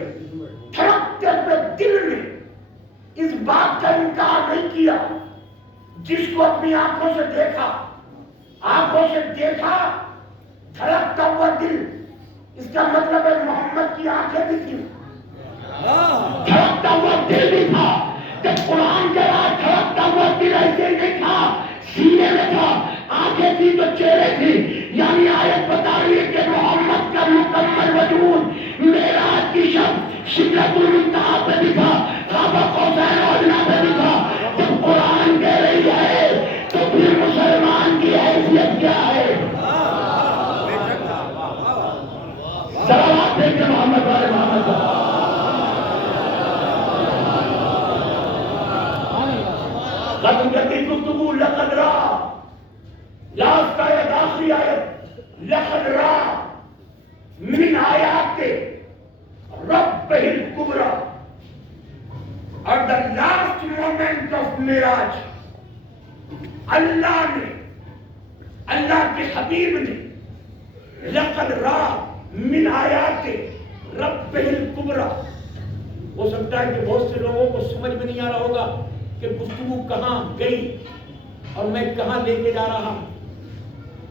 دھڑکتے ہوئے دل نے اس بات کا انکار نہیں کیا جس کو اپنی آنکھوں سے دیکھا۔ آنکھوں سے دیکھا دھڑکتا ہوا دل، اس کا مطلب ہے محمد کی آنکھیں بھی تھی، دھڑکتا ہوا دل بھی تھا۔ جب قرآن کے بعد دھڑکتا ہوا دل ایسے نہیں تھا، سینے میں تھا، آنکھیں تھی تو چہرے تھی۔ یعنی آیت بتا رہی ہے کہ محمد کا مکمل وجود معراج کی شب سدرۃ المنتہا پہ بھی تھا، قاب قوسین اور ادنیٰ پہ بھی تھا۔ جب قرآن کہہ رہی ہے تو پھر مسلمان کی حیثیت کیا ہے؟ صلوات دیں کہ محمد والے محمد کا ختم کرتی گفتگو لقد را، لاسٹ آیت آخری آیت، لقد را من آیات رب الکبری، اور the last moment of معراج اللہ نے، اللہ کے حبیب نے لقد را من آیات رب الکبری۔ ہو سکتا ہے کہ بہت سے لوگوں کو سمجھ میں نہیں آ رہا ہوگا کہ گفتگو کہاں گئی اور میں کہاں لے کے جا رہا ہوں.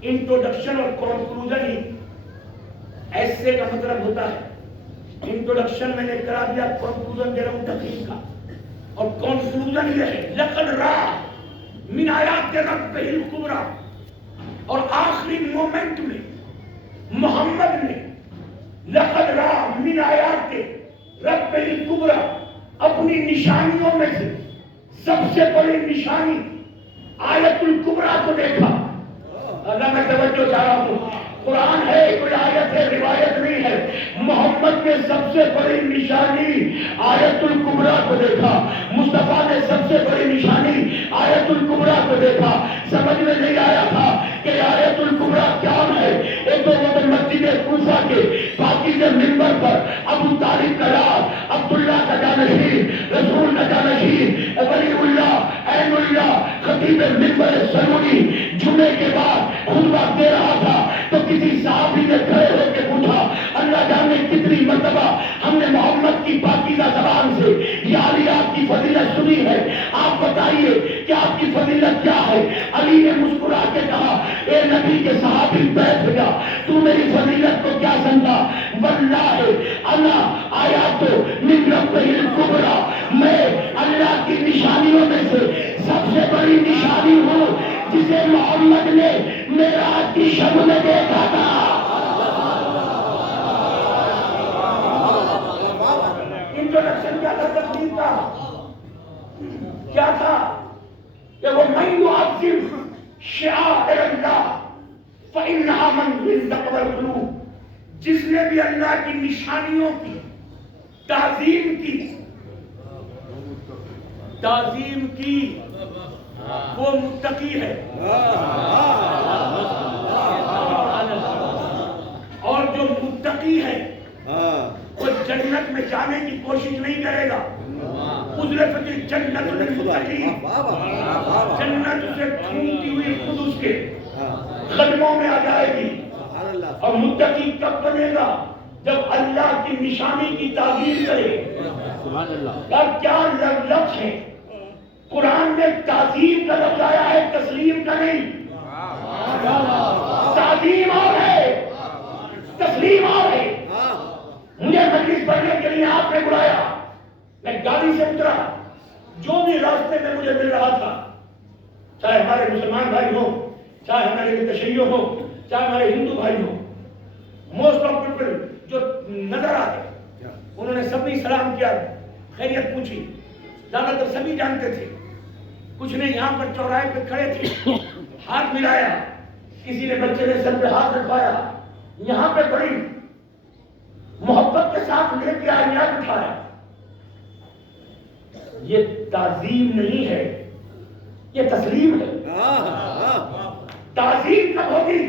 انٹروڈکشن اور کنکلوژن ہی ایسے کا مطلب ہوتا ہے. انٹروڈکشن میں نے کرا دیا, کنکلوژن دے رہا ہوں تقریر کا, اور کنکلوژن یہ ہے لقد راہ من آیات ربہ الکبریٰ. اور آخری مومنٹ میں محمد نے لقد راہ من آیات ربہ الکبریٰ اپنی نشانیوں میں سے سب سے بڑی نشانی آیت الکبریٰ کو دیکھا. اللہ میں توجہ چاہ رہا ہوں, قرآن ہے کوئی آیت ہے, روایت نہیں ہے. محمد نے سب سے بڑی نشانی آیت الکبریٰ کو دیکھا. مصطفیٰ نے سب سے بڑی نشانی آیت الکبریٰ کو دیکھا. سمجھ میں نہیں آیا تھا کہ آیت الکبریٰ کیا ہے. ایک تو وہ مسجد کوفہ کے پاکیزہ منبر پر ابو طالب کا یار, عبداللہ کا جانشین, رسول کا جانشین, ولی اللہ عین اللہ خطیب منبر سرونی جمعے کے بعد خطبہ دے رہا تھا تو کسی صحابی نے کھڑے ہو کے پوچھا, اللہ جانے کتنی مرتبہ ہم نے محمد کی پاکیزہ زبان سے یا علی آپ کی فضیلت سنی ہے, آپ بتائیے کہ آپ کی فضیلت کیا ہے. علی نے مسکرا کے کہا, اے نبی کے صحابی بیٹھ جا, تو میری فضیلت کو کیا سمجھا. واللہ انا آیات من ربہ الکبریٰ, میں اللہ کی نشانیوں میں سے سب سے بڑی نشانی ہوں جسے محمد نے معراج کی شب میں دیکھا تھا. انٹروڈکشن کیا تھا, تقریر کا کیا تھا کہ وہ من یعظم شعائر اللہ فإنہا من تقوی القلوب, جس نے بھی اللہ کی نشانیوں کی تعظیم کی وہ متقی ہے. اور جو متقی ہے وہ جنت میں جانے کی کوشش نہیں کرے گا. ازلفت الجنت للمتقین, جنت اسے ڈھونڈتی ہوئی خود اس کے قدموں میں آ جائے گی. اور متقی کب بنے گا, جب اللہ کی نشانی کی تعظیم کرے. کیا لفظ ہے قرآن میں تعظیم کا لفظ آیا ہے, تسلیم کا نہیں. تعظیم اور ہے, تسلیم اور ہے. مجھے مجلس پڑھنے کے لیے آپ نے بلایا, میں گاڑی سے اترا, جو بھی راستے میں مجھے مل رہا تھا, چاہے ہمارے مسلمان بھائی ہوں, چاہے ہمارے تشیع ہو, چاہے ہمارے ہندو بھائی ہوں, موسٹ آف پیپل جو نظر آئے انہوں نے سبھی سلام کیا, خیریت پوچھی. زیادہ تر سبھی جانتے تھے. کچھ نے یہاں پر چوراہے پہ کھڑے تھے, ہاتھ ملایا, کسی نے بچے نے سر پہ ہاتھ رکھوایا, یہاں پہ بڑی محبت کے ساتھ لے کے آئے, یاد اٹھایا. یہ تعظیم نہیں ہے, یہ تسلیم ہے. تعظیم کب ہوگی,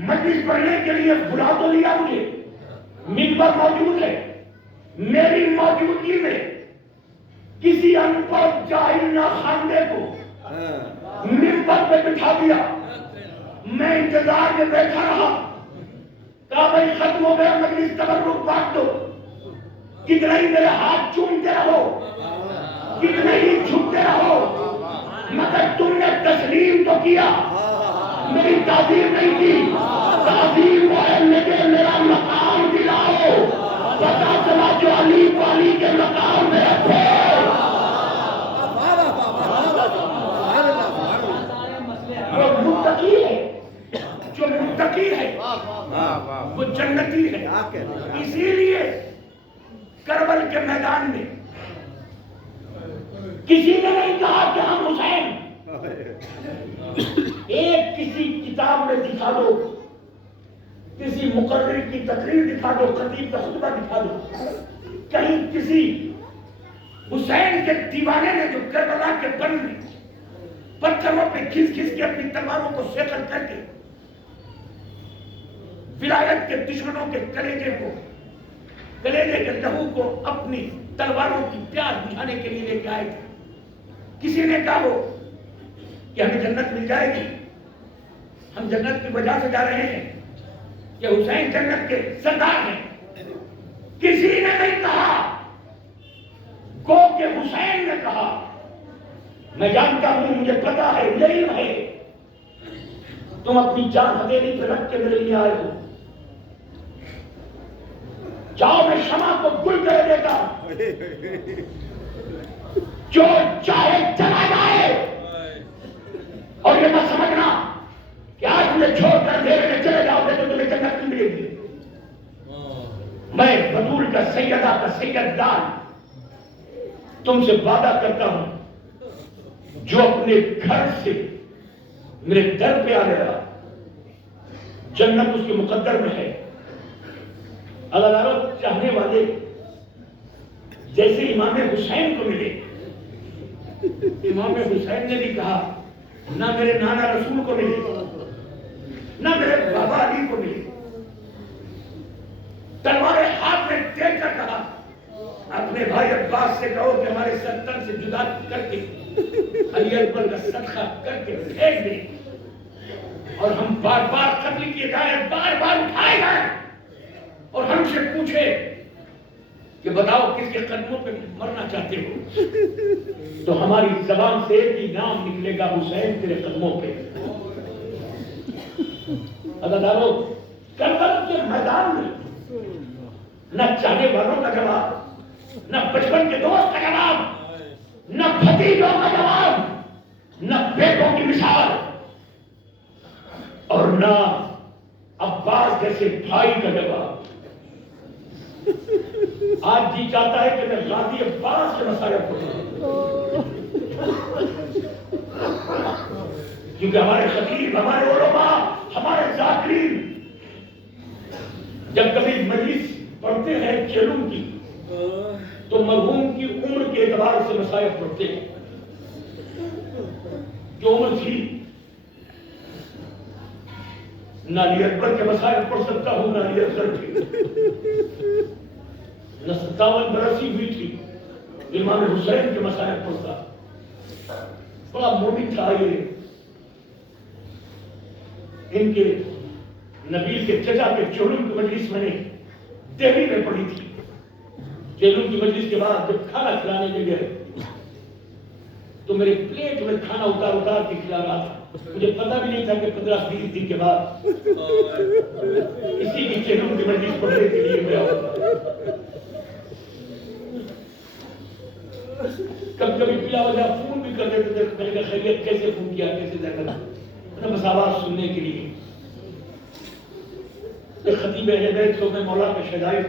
مجلس پڑھنے کے لیے بلا تو لیا مجھے, منبر موجود ہے, میری موجودگی میں کسی ان پڑھ جاہل ناخواندے کو منبر پہ بٹھا دیا. میں انتظار میں بیٹھا رہا, کہا بھائی ختم ہو گیا مجلس, تبرک بانٹ دو. کتنا ہی میرے ہاتھ چومتے رہو, کتنے ہی جھکتے رہو, مگر تم نے تسلیم تو کیا, میری تعظیم نہیں کی. تعظیم وہ ہے مجھے میرا مقام دلاؤ, پتا چلا جو علی والی کے مقام میں تھے. جو متقی ہے وہ جنتی ہے. اسی لیے کربل کے میدان میں کسی نے نہیں کہا کہ ہم حسین, ایک کسی کتاب میں دکھا دو, کسی مقرر کی تقریر دکھا دو, خطیب کا خطبہ دکھا دو, کہیں کسی حسین کے دیوانے نے جو کربلا کے بن میں پتھروں پہ کھس کھس کے اپنی تلواروں کو سیکل کر کے ولایت کے دشمنوں کے کلیجے کے لہو کو اپنی تلواروں کی پیاس بجھانے کے لیے لے کے آئے تھے. کسی نے کہا ہو کہ ہمیں جنت مل جائے گی, ہم جنت کی وجہ سے جا رہے ہیں, کہ حسین جنت کے سردار ہیں. کسی نے نہیں کہا, گو کہ حسین نے کہا میں جانتا ہوں، مجھے پتا ہے، مجھے علم ہے، تم اپنی جان ہتھیلی پہ رکھ کے میرے لیے آئے ہو۔ جاؤ، میں شمع کو گل کر دیتا ہوں، جو چاہے چلا جائے، اور یہ مت سمجھنا کہ آج مجھے چھوڑ کر دیر میں چلے جاؤ گے تو تمہیں جنت نہیں ملے گی۔ میں بطول کا سیدہ کا سیدان تم سے وعدہ کرتا ہوں، جو اپنے گھر سے میرے در پہ آ گیا، جنت اس کے مقدر میں ہے۔ اللہ تعالیٰ چاہنے والے جیسے امام حسین کو ملے، امام حسین نے بھی کہا نہ میرے نانا رسول کو ملے، نہ میرے بابا علی کو ملے، تلوار ہاتھ میں دے کر کہا اپنے بھائی عباس سے کہو کہ ہمارے سر تن سے جدا کر کے علی اکبر کا صدقہ کر کے پھینک دیں، اور ہم بار بار قتل کیے جائیں، بار بار اٹھائے جائیں، اور ہم سے پوچھے کہ بتاؤ کس کے قدموں پہ مرنا چاہتے ہو، تو ہماری زبان سے ایک ہی نام نکلے گا، حسین تیرے قدموں پہ۔ عزیزانو، کربلا کے میدان میں نہ چاہنے والوں کا جواب، نہ بچپن کے دوست کا جواب، نہ بھتیجوں کا جواب، نہ بیٹوں کی مثال، اور نہ عباس جیسے بھائی کا جواب۔ آج جی چاہتا ہے کہ میں غازی عباس کے مسائل پڑھوں، کیونکہ ہمارے خطیب، ہمارے علماء، ہمارے ذاکرین جب کبھی مجلس پڑھتے ہیں چیلوں کی تو مرحوم کی عمر کے اعتبار سے مسائل پڑھتے ہیں۔ جو عمر تھی، نہ علی اکبر کے مسائل پڑھ سکتا ہوں، نہ علی اصغر کے، نہ 57 برسی ہوئی تھی امام حسین کے مسائل پڑھتا۔ بڑا مومن تھا یہ۔ ان کے نبیل کے چچا کے چولوں کی مجلس میں نے دہلی میں پڑھی تھی۔ چولوں کی مجلس کے بعد جب کھانا کھلانے کے گئے تو میرے پلیٹ میں کھانا اتار اتار کے کھلا رہا تھا، مجھے پتہ بھی نہیں تھا کہ 15-20 دن کے بعد اسی کی چولوں کی مجلس پڑھنے کے لیے میں آؤں۔ کبھی کبھی بلا وجہ فون بھی کر دیتے تھے، میں نے کہا خیریت، کیسے فون کیا، کیسے دیکھا، مساوات سننے کے لیے۔ ایک خطیب اہل بیت کو میں مولا کا شہدائی،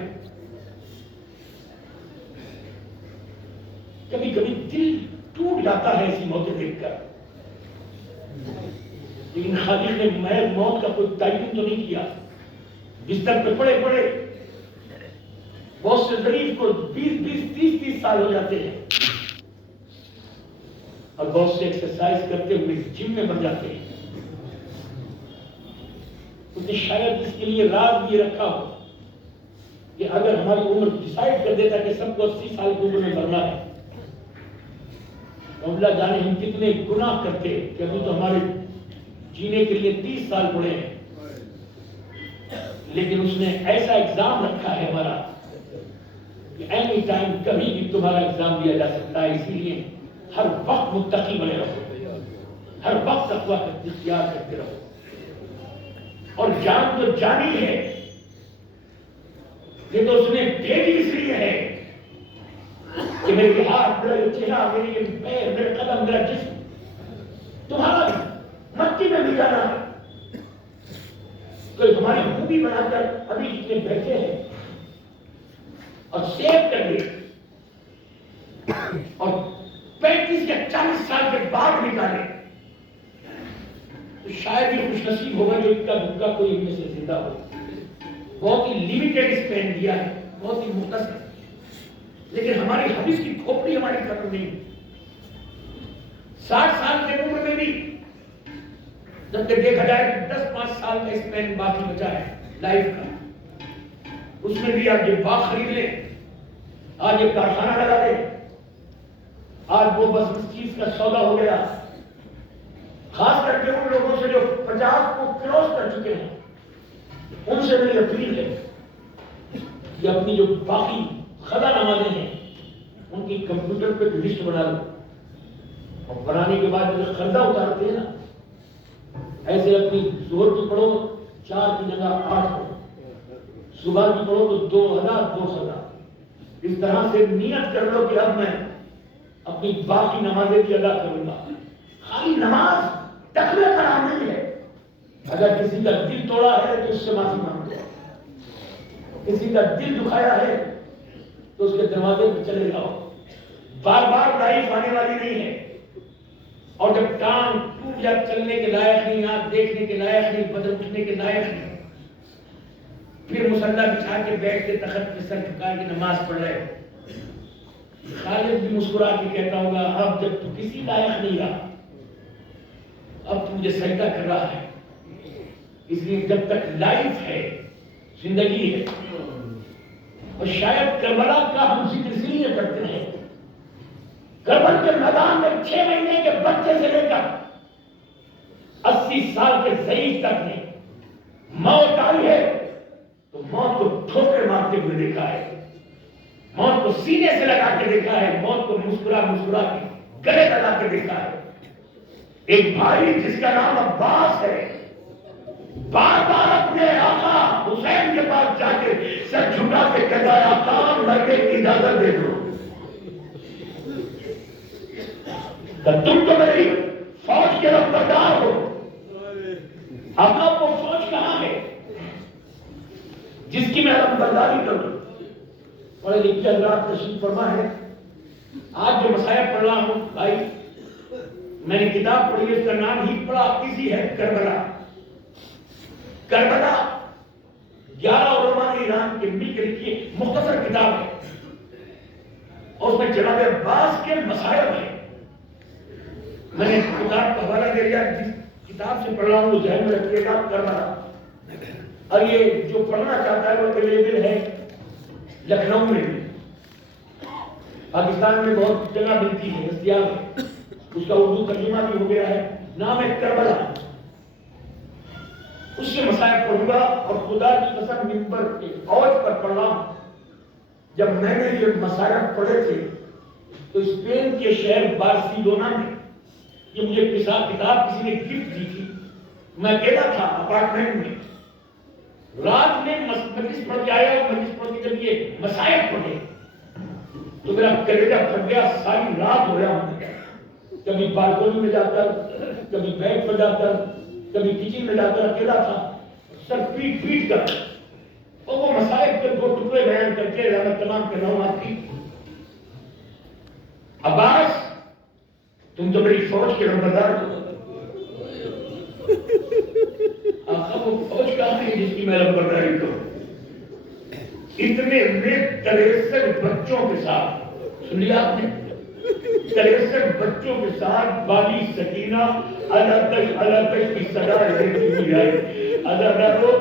کبھی کبھی دل ٹوٹ جاتا ہے ایسی موتیں دیکھ کر، لیکن خالق نے محض موت کا کوئی تعین تو نہیں کیا۔ بستر پہ پڑے پڑے بہت سے ضعیف کو 20-30 سال ہو جاتے ہیں، اور بہت سے ایکسرسائز کرتے ہوئے جم میں مر جاتے ہیں۔ اس نے شاید اس کے لیے راز بھی رکھا ہو کہ اگر ہماری عمر ڈیسائیڈ کر دیتا کہ سب کو 80 سال کی عمر میں مرنا ہے، تو اللہ جانے ہم کتنے گناہ کرتے کہ ابھی تو ہمارے جینے کے لیے 30 سال پڑے ہیں۔ لیکن اس نے ایسا ایگزام رکھا ہے ہمارا کہ اینی ٹائم کبھی بھی تمہارا ایگزام لیا جا سکتا ہے، اسی لیے ہر وقت متقی بنے رہو، ہر وقت تقویٰ کا اختیار کرتے رہو، اور جان تو جانی ہے، یہ تو اس نے بھیجی اس لیے ہے کہ میرے ہاتھ، میرا چہرہ، میرے پیر، میرے قدم، میرا جسم تمہارا مٹی میں بھی جانا ہے۔ تو ہماری خوبی بنا کر ابھی جتنے بیٹھے ہیں اور سیو کر لیں، اور 35 یا 40 سال کے بعد نکالیں، تو شاید یہ خوش نصیب ہوگا جو ان کا دھکا کوئی ان میں سے زندہ ہو۔ بہت ہی لیمیٹڈ اسپین دیا ہے، بہت ہی مختصر، لیکن ہماری حدیث کی کھوپڑی ہماری ختم نہیں۔ 60 سال کی عمر میں بھی جب دیکھا جائے کہ 10-5 سال کا اسپین باقی بچا ہے لائف کا، اس میں بھی آپ یہ باغ خرید لیں، آج یہ کارخانہ لگا دیں، آج وہ بس اس چیز کا سودا ہو گیا۔ خاص کر کے ان لوگوں سے جو 50 کو کراس کر چکے ہیں، ان سے میری اپیل ہے کہ اپنی جو باقی خدا نمازیں ہیں ان کی کمپیوٹر پہ لسٹ بنا لو، اور پڑھانے کے بعد جو قرضہ اتارتے ہیں نا، ایسے اپنی ظہر کی پڑھو 4 کی جگہ 8 پڑھو، صبح کی پڑھو تو 2000 200، اس طرح سے نیت کر لو کہ اب میں اپنی باقی نمازیں بھی ادا کروں گا۔ خالی نماز تقوی کا نام نہیں ہے۔ اگر کسی کا دل توڑا ہے تو اس سے معافی مانگو، کسی کا دل دکھایا ہے تو اس کے دروازے پہ چلے جاؤ۔ بار بار لائف آنے والی نہیں ہے، اور جب ٹانگ ٹوٹ جائے، چلنے کے لائق نہیں، آنکھ دیکھنے کے لائق نہیں، بدن اٹھنے کے لائق نہیں، پھر مصلی بچھا کے بیٹھ کے تخت پہ سر جھکا کے نماز پڑھ رہے، خالد بھی مسکرا کے کہتا ہوگا اب جب تو کسی لائق نہیں رہا، اب تو مجھے سجدہ کر رہا ہے۔ اس لیے جب تک لائف ہے، زندگی ہے۔ اور شاید کربلا کا ہم ذکر اس لیے کرتے ہیں، کربلا کے میدان میں 6 مہینے کے بچے سے لے کر 80 سال کے ضعیف تک نے موت آئی ہے تو موت کو ٹھوکر مارتے ہوئے دیکھا ہے، موت کو سینے سے لگا کے دیکھا ہے، موت کو مسکرا مسکرا کے گلے لگا کے دیکھا ہے۔ ایک بھائی جس کا نام عباس ہے، بار بار اپنے آقا حسین کے پاس جا کے سر جھکا کے کہتا ہے آقا مرنے کی اجازت دے دو، تم تو میری فوج کے رفتار ہو۔ آقا وہ فوج کہاں ہے جس کی میں برداری کروں؟ پڑھے لکھے حضرات تشریف فرما ہے، آج جو مسائل پڑھ رہا ہوں بھائی، میں نے کتاب پڑھی ہے، اس کا نام ہی بڑا ایزی ہے، کربلا۔ کربلا 11 علماء ایران کے مل کے لکھی مختصر کتاب ہے، اور اس میں جناب عباس کے مسائل ہیں۔ میں نے کتاب کا حوالہ دے دیا، جس کتاب سے پڑھ رہا ہوں وہ ذہن میں رکھیے گا، کربلا۔ اور یہ جو پڑھنا چاہتا ہے وہ اویلیبل ہے لکھنؤ میں بھی، پاکستان میں بہت جگہ ملتی ہے، دستیاب ہے، اس کا اردو ترجمہ بھی ہو گیا ہے، نام ہے کربلا۔ اس سے مسائل پڑھوں گا، اور خدا کی قسم منبر کے فوج پر پڑھ رہا ہوں۔ جب میں نے یہ مسائل پڑھے تھے تو اسپین کے شہر بارسلونا میں یہ مجھے کتاب کسی نے گفٹ دی تھی، میں اکیلا تھا اپارٹمنٹ میں، رات میں مجلس پڑھ کے آیا، اور مجلس پڑھ کے جب یہ مسائل پڑھے تو میرا کلیجہ پھٹ گیا، ساری رات ہو رہا ہوں، کبھی بالکونی میں جا کر، کبھی بیڈ پر جا کر، کبھی کچن میں جا کر، اکیلا تھا، سر پیٹ پیٹ کر، اور وہ مسائل کے 2 ٹکڑے بیان کر کے میں تمام کر رہا ہوں آپ کی۔ عباس تم تو میری فوج کے نمبردار ہو، آقا وہ فوج کہاں ہے جس کی میں نمبرداری کروں؟ اتنے 63 بچوں کے ساتھ، سن لیا آپ نے، 63 بچوں کے ساتھ بالی سکینہ الکش کی صدا دیتی ہوئی آئی۔ ادادارو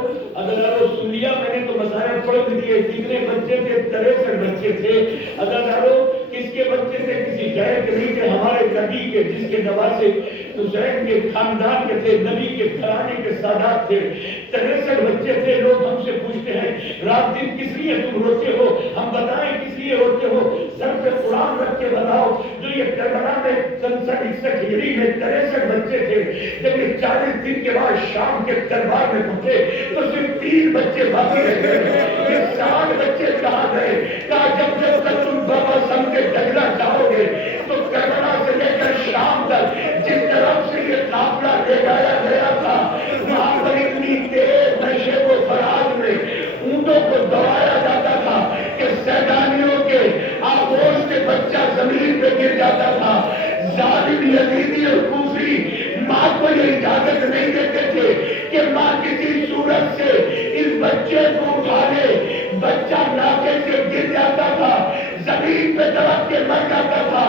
سن لیا، میں نے تو مسائل پڑھ دیے، کتنے بچے تھے؟ 63 بچے تھے۔ ادادارو کس کے بچے تھے؟ کسی غیر کے نہیں تھے، ہمارے نبی کے، جس کے نواسے حسین کے خاندان کے تھے، نبی کے گھرانے کے سادات تھے، 63 بچے تھے۔ لوگ ہم سے پوچھتے ہیں رات دن کس لیے تم روتے ہو؟ ہم بتائیں کس لیے روتے ہو؟ سر پہ قرآن رکھ کے بتاؤ۔ جو یہ کربلا میں 61 ہجری میں 63 بچے تھے، جب یہ 40 دن کے بعد شام کے دربار میں پہنچے تو صرف 3 بچے باقی رہ گئے۔ یہ 60 بچے کہاں گئے؟ کہا جب تک تم بابا سمجھے جگلا جاؤ گے تو کربلا سے لے کر شام تک جس طرف سے یہ قافلہ لے جایا گیا تھا، وہاں پر اتنی تیز نشے و فراز میں اونٹوں کو دوڑایا جاتا تھا کہ سیدانیوں کے آغوش سے بچہ زمین پہ گر جاتا تھا۔ ظالم یزیدی اور کوفی ماں کو یہ اجازت نہیں دیتے تھے کہ ماں کسی صورت سے اس بچے کو اٹھا لے۔ بچہ ناکے سے گر جاتا تھا، زمین پہ تڑپ کے مر جاتا تھا۔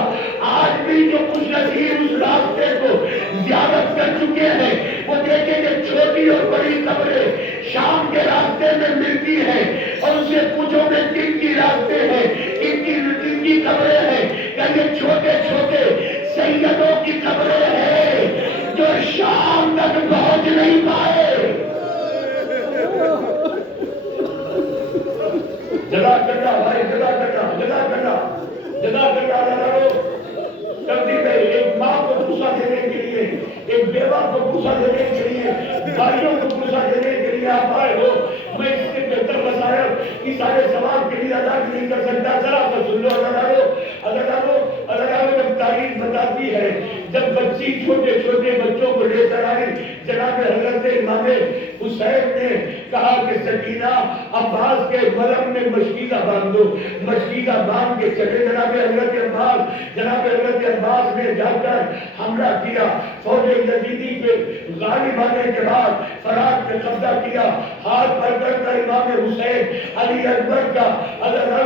آج بھی جو کچھ نصیب اس راستے کو زیارت کر چکے ہیں وہ دیکھیں کہ چھوٹی اور بڑی قبریں شام کے راستے میں ملتی ہیں، اور اسے پوچھو کہ کن کی راستے ہیں، کن کی قبریں ہیں؟ کہ یہ چھوٹے چھوٹے سیدوں کی قبریں ہیں جو شام تک پہنچ نہیں پائے۔ جدا کرنا بھائی، جدا کرنا، جدا کرنا، جدا کرنا۔ جلدی میں ایک ماں کو بھائیوں کو پوچھا دینے کے لیے آپ آئے ہو، میں اس سے بہتر مسائل کی سارے سوال کے لیے ادا نہیں کر سکتا. ذرا تو سن لو جب تاریخ بتاتی ہے جب بچی چھوٹے چھوٹے بچوں کو لے کر آئی جناب حضرت امام حسین نے کہا کہ سکینہ عباس کے بلم میں مشکیزہ باندھ دو. مشکیزہ باندھ کے چلے جناب حضرت عباس نے جا کر حملہ کیا. فوج یزیدی پہ غالب آنے کے بعد فرات پہ قبضہ کیا. ہاتھ پر کر امام حسین علی اکبر کا قلعہ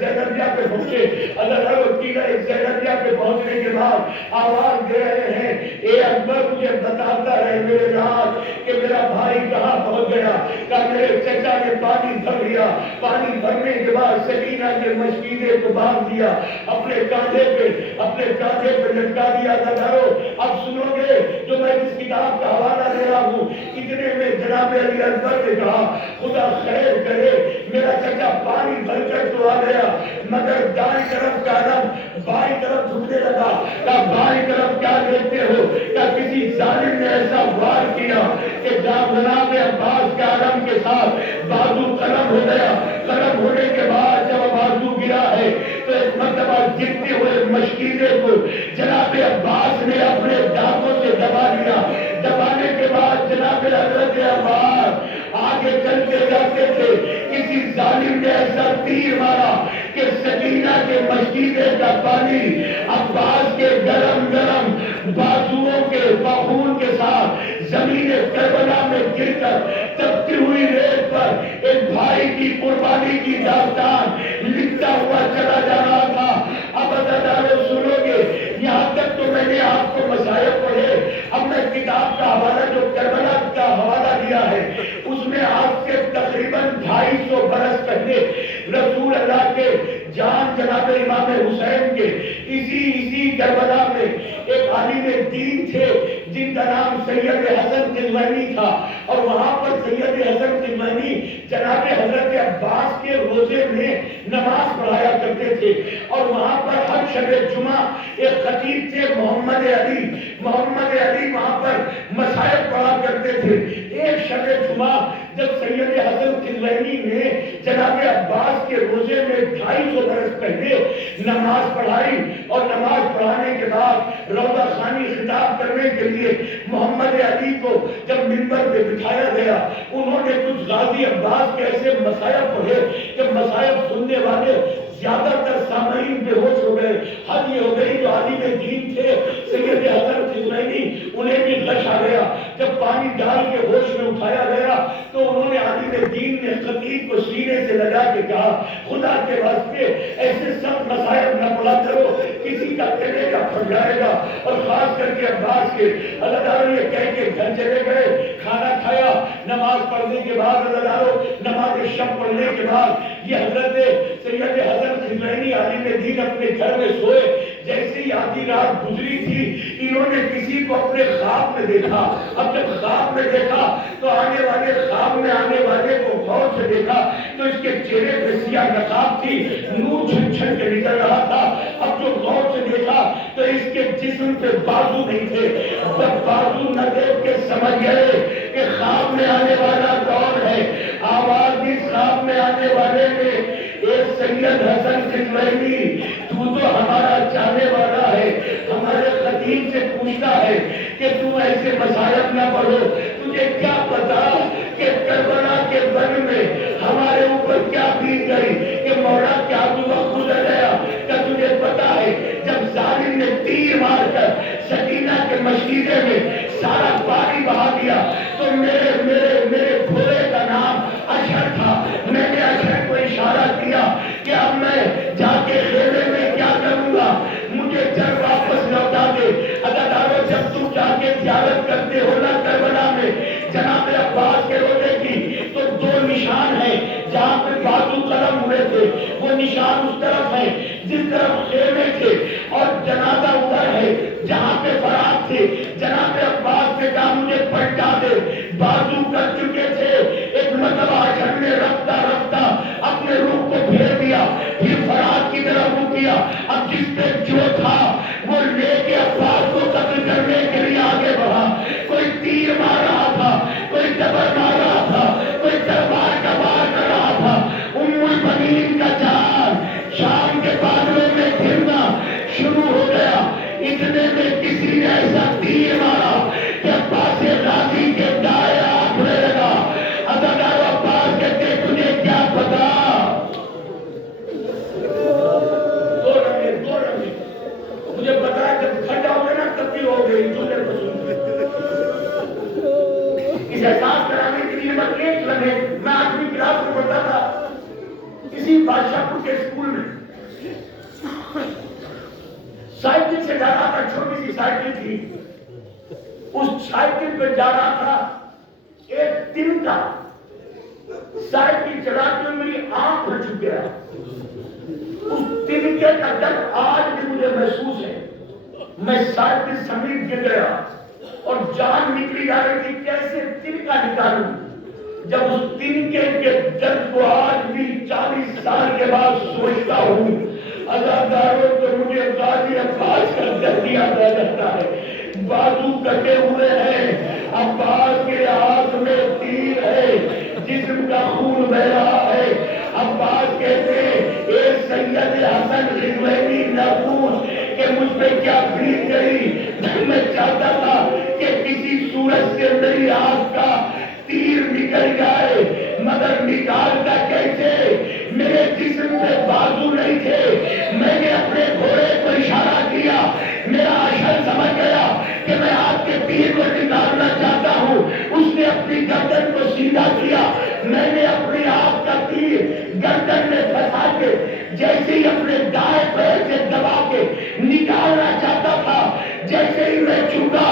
زینبیہ پہ پہنچے. قلعہ زینبیہ پہ پہنچنے کے بعد آواز دے رہے ہیں اے اکبر مجھے بتاتا رہے میرے رات کہ میرا بھائی کہاں پہنچ گیا. کہ میرے چچا نے پانی بھر لیا. پانی بھرنے کے بعد سکینہ کے مشکیزے کو باندھ دیا, اپنے کاندھے پہ لٹکا دیا. اب سنو گے جو میں اس کتاب کا حوالہ دے رہا ہوں. اتنے میں جناب علی اکبر نے کہا خدا خیر کرے میرا چچا پانی بھر کر تو آ گیا مگر دائیں طرف کا علم بائیں طرف جھکنے لگا. کہ بائیں طرف کیا دیکھتے ہو؟ کہ کسی ظالم نے ایسا وار کیا کہ جناب عباس کے علم کے ساتھ بازو قلم ہو گیا. قلم ہونے کے بعد جب بازو گرا ہے تو ایک مرتبہ گرتے ہوئے مشکیزے کو جناب عباس نے اپنے دانتوں سے دبا لیا. دبانے کے بعد جناب حضرت عباس آگے چلتے جاتے تھے. کسی ظالم نے ایسا تیر مارا کہ سکینہ کے مشکیزے کا پانی عباس کے گرم بازوؤں کے خون کے ساتھ زمین کربلا میں گر کر تپتی ہوئی ریت پر ایک بھائی کی قربانی کی داستان لکھتا ہوا چلا جا رہا تھا. اب ادارو سنو گے یہاں تک تو میں نے آپ کو مسائل پڑھے. اب میں کتاب کا حوالہ جو کربلا کا حوالہ دیا ہے اس میں آپ سے تقریباً 250 برس پہلے رسول اللہ کے جان جناب امام حسین کے اسی کربلا میں ایک عالم دین تھے جن کا نام سید حسن قزوینی تھا. اور وہاں پر سید حسن قزوینی جناب حضرت عباس کے روزے میں نماز پڑھایا کرتے تھے. اور وہاں پر ہر شب جمعہ ایک خطیب تھے محمد علی وہاں پر مسائل پڑھا کرتے تھے. ایک شب جمعہ جب سید حسن قزوینی نے جناب عباس کے روزے میں 250 برس پہلے نماز پڑھائی اور نماز پڑھانے کے بعد روضہ خوانی خطاب کرنے کے لیے محمد علی کو جب منبر پہ بٹھایا گیا انہوں نے کچھ غازی عباس کے ایسے مسائل پڑھے کہ مسائل سننے والے زیادہ تر سامعین بے ہوش ہو گئے. حد یہ ہو گئی جو عالم دین تھے سید حسن قزوینی انہیں بھی غش آ گیا. جب پانی ڈال کے ہوش میں اٹھایا گیا تو انہوں نے عالم دین نے خطیب کو سینے سے لگا کے کہا خدا کے واسطے ایسے سب مسائل نہ پڑھا کرو کسی کا کلیجہ پھٹ جائے گا. اور خاص کر کے عباس کے اللہ تعالیٰ یہ کہہ کے گھر چلے گئے. کھانا کھایا, نماز پڑھنے کے بعد اللہ تعالیٰ نماز شب پڑھنے کے بعد یہ حضرت سید حسن قزوینی عالم دین اپنے گھر میں سوئے. جیسے ہی آدھی رات گزری تھی انہوں نے کسی کو اپنے خواب میں دیکھا. اب جب خواب میں دیکھا تو خواب میں آنے والے کو غور سے دیکھا تو اس کے چہرے پہ سیاہ نقاب تھی, نور چھن چھن کے نکل رہا تھا. اب جو غور سے دیکھا تو اس کے جسم پہ بازو نہیں تھے. جب بازو نہ دیکھ کے سمجھ گئے کہ خواب میں آنے والا کون ہے. آواز اس خواب میں آنے والے نے اے سید حسن قزوینی تو ہمارا چاہنے والا ہے, ہمارے خطیب سے پوچھتا ہے کہ تو ایسے مسائل نہ پڑھو. تجھے کیا پتا کہ کربلا کے بن میں ہمارے اوپر کیا بیت گئی کہ مولا کیا وقت گزر گیا. کیا تجھے پتا ہے جب ظالم نے تیر مار کر سکینہ کے مشکیزے میں سارا پانی بہا دیا تو میرے گھوڑے کا نام اشر تھا. میں نے اشر کو اشارہ کیا کہ اب میں جا کے خیمے میں کیا کروں گا, مجھے جب واپس لوٹا دے. ادارو جب تم جا کے زیارت کرتے ہو نا کربلا میں جناب عباس کے روزے کی تو 2 نشان ہیں جہاں پہ بازو قلم ہوئے تھے. وہ نشان اس طرف ہے جس طرف خیمے تھے اور جنازہ ادھر ہے جہاں پہ فرات تھے. جناب عباس نے کہا مجھے پلٹا دے. بازو کر چکے تھے. ایک مرتبہ اشر نے رفتہ اپنے روح کو پھیر دیا, پھر فرات کی طرف رو کیا. اب جس پہ جو تھا وہ لے کے عباس کو قتل کرنے کے لیے آگے بڑھا. کوئی تیر مار رہا تھا جبر مار رہا تھا، کوئی تلوار کا وار کر رہا تھا. البنین کا چاند شام کے بادلوں میں گرنا شروع ہو گیا. اتنے میں کسی نے ایسا تیر مارا کہ عباس راضی کے دائیں آنکھنے لگا. عزادار عباس کہتے تجھے کیا پتا. دو رنگے مجھے پتا ہے جب کھڑا ہو گیا نا تبدیل ہو گئی تجھے پسند. اس احساس کرانے کے لیے بس ایک لمحے میں آٹھویں کلاس میں پڑھتا تھا کسی بادشاہ پور کے اسکول میں. سائیکل سے جا رہا تھا، چھوٹی سی سائیکل تھی. اس سائیکل پہ جا رہا تھا ایک تنکا. سائیکل چلاتے ہوئے میری آنکھ بھر چک گیا. اس تنکے کا درد آج بھی مجھے محسوس ہے. میں سائیکل سمیت گر گیا اور جان نکلی جا رہی تھی. کیسے تنکا نکالوں؟ جب اس تنکے کے درد کو آج بھی 40 سال کے بعد سوچتا ہوں، عزاداروں تو مجھے غازی عباس کا درد یاد آ جاتا ہے. بازو کٹے ہوئے ہیں، عباس کے ہاتھ میں تیر ہے، جسم کا خون بہ رہا ہے. عباس کہتے اے سید حسن رضوانی نہ پوچھ کہ مجھ پہ کیا بیت گئی. میں چاہتا تھا کہ کسی صورت سے میری آنکھ کا تیر نکل جائے، مگر نکالتا کیسے؟ میرے جسم سے بازو نہیں تھے. میں نے اپنے گھوڑے کو اشارہ کیا، میرا اشر سمجھ گیا کہ میں آپ کے تیر کو نکالنا چاہتا ہوں. اس نے اپنی گردن کو سیدھا کیا، میں نے اپنی آپ کا تیر گردن میں پھنسا کے جیسے ہی اپنے دائیں پیر سے دبا کے نکالنا چاہتا تھا، جیسے ہی میں چوکا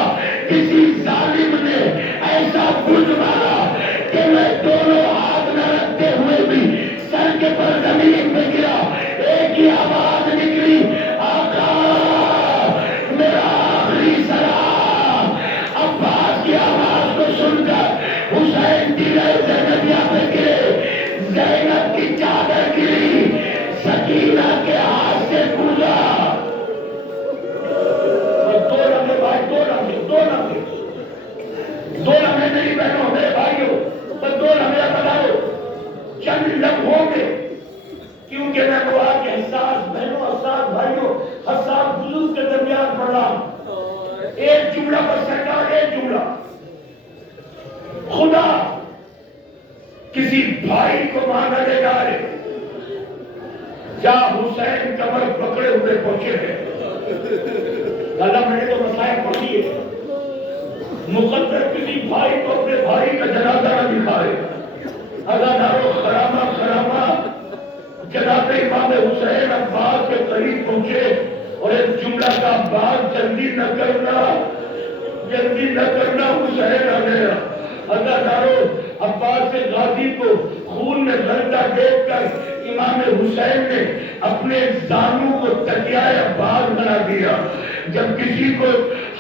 کسی ظالم نے ایسا بُرج مارا کہ میں دونوں ہاتھ نہ رکھتے ہوئے بھی سر کے پر زمین پہ گرا. ایک ہی آواز نکلی، آقا میرا آخری سلام. عباس کی آواز کو سن کر حسین دیگر زینبیہ پہ گرے. زینب کی چادر گری، سکینہ کے ہاتھ سے گزرا. دو لمحے میری بہنوں میرے بھائیوں، بس 2 لمحے بتاؤ چند لمحوں میں، کیونکہ میں دعا کے حساس بہنوں، حساس بھائیوں، حساس بزرگ کے درمیان پڑھ رہا ہوں. ایک جملہ پر سرکار، ایک جملہ. خدا کسی بھائی کو مانگا لے جا رہے کیا حسین کمر پکڑے ہوئے پہنچے ہیں. اللہ میں نے تو مسائل پڑھ دیے. مقدر کسی بھائی کو اپنے بھائی کا جنازہ نہ دکھائے. عزادارو خرامہ جناب امام حسین عباس کے قریب پہنچے اور ایک جملہ کا بات جلدی نہ کرنا حسین آ گیا. عزادارو عباس غازی کو خون میں غلطہ دیکھ کر امام حسین نے اپنے زانوں کو تکیہ عباس بنا دیا. جب کسی کو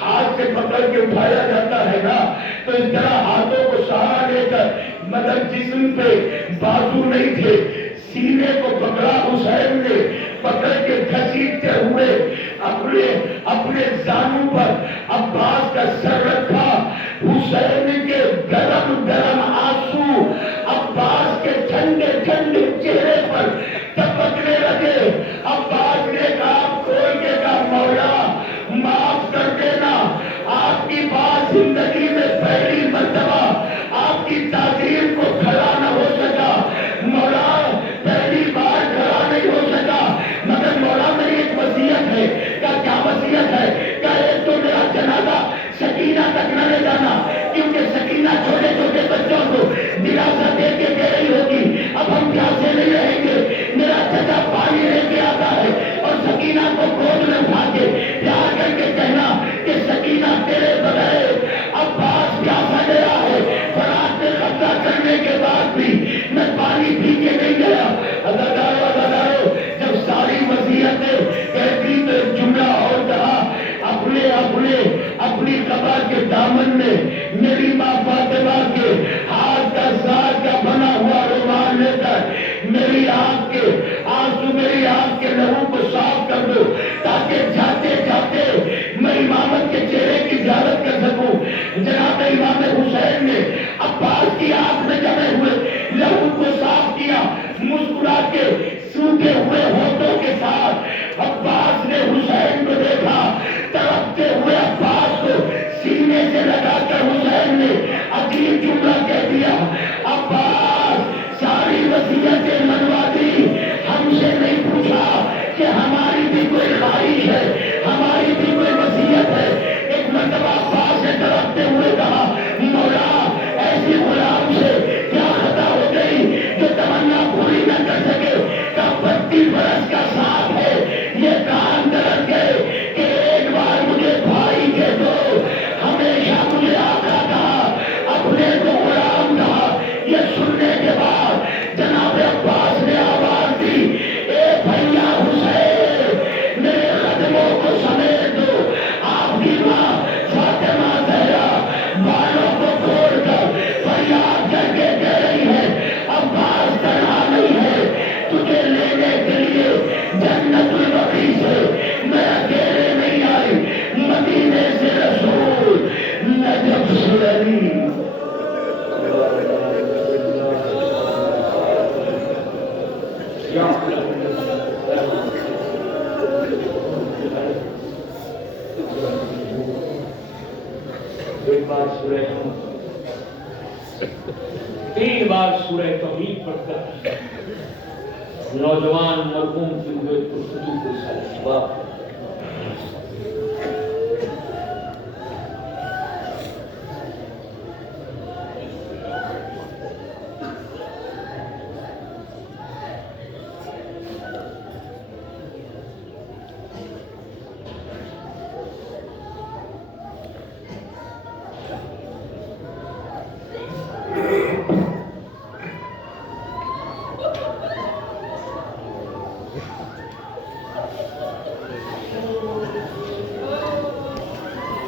ہاتھ سے پکڑ کے اٹھایا جاتا ہے نا تو اس طرح ہاتھوں کو سہارا لے کر، مگر جسم پہ بازو نہیں تھے، سینے کو پکڑا. حسین نے پکڑ کے گھسیٹتے ہوئے اپنے زانوں پر عباس کا سر رکھا. حسین کے گرم آنسو عباس کے ٹھنڈے چہرے پر ٹپکنے لگے. عباس نے کہا کھول کے کہا مولا معاف کر دینا، آپ کی بات زندگی میں پہلی مرتبہ آپ کی تعظیم کو کھڑا نہ ہو سکا. مولا پہلی بار کھڑا نہیں ہو سکا، مگر مولا میری ایک وصیت ہے. کیا وصیت ہے؟ کہ ایک تو میرا جنازہ سکینہ تک نہ لے جانا، کیونکہ سکینہ چھوڑے عباس کی آنکھ میں جمے ہوئے لہو کو صاف کیا، مسکرا کے سوکھے ہوئے ہونٹوں کے ساتھ عباس نے حسین کو دیکھا، تڑپتے ہوئے عباس کو سینے سے لگا کر حسین نے عجیب جملہ کہہ دیا، عباس ساری وصیتیں منوا دی، ہم سے نہیں پوچھا کہ ہماری بھی کوئی خواہش ہے، ہماری بھی کوئی وصیت ہے۔ ایک مرتبہ عباس نے تڑپتے ہوئے کہا، مولا ایسی غلام سے کیا خطا ہو گئی جو تمنا پوری نہ کر سکے؟ کا 32 برس کا ساتھ ہے، یہ کام غلط گئے کہ ایک بار مجھے بھائی کہہ دو، ہمیشہ مجھے آقا کہا، اپنے کو غلام کہا۔ یہ سننے کے بعد جناب عباس نے آواز دی، اے بھیا حسین میرے قدموں کو سمیٹ دو۔ آپ کی ماں فاطمہ زہرا بالوں کو کھول کر فریاد کر کے کہہ رہی ہے، عباس تنہا نہیں ہے، تجھے لینے کے لیے جنت البقیع سے میں اکیلے نہیں آئی، مدینے سے رسول نجف سے علی۔ ایک بار سورہ 3 بار سورہ توحید پڑھ کر نوجوان مرحوم کی ہوئے گفتگو کو سالہ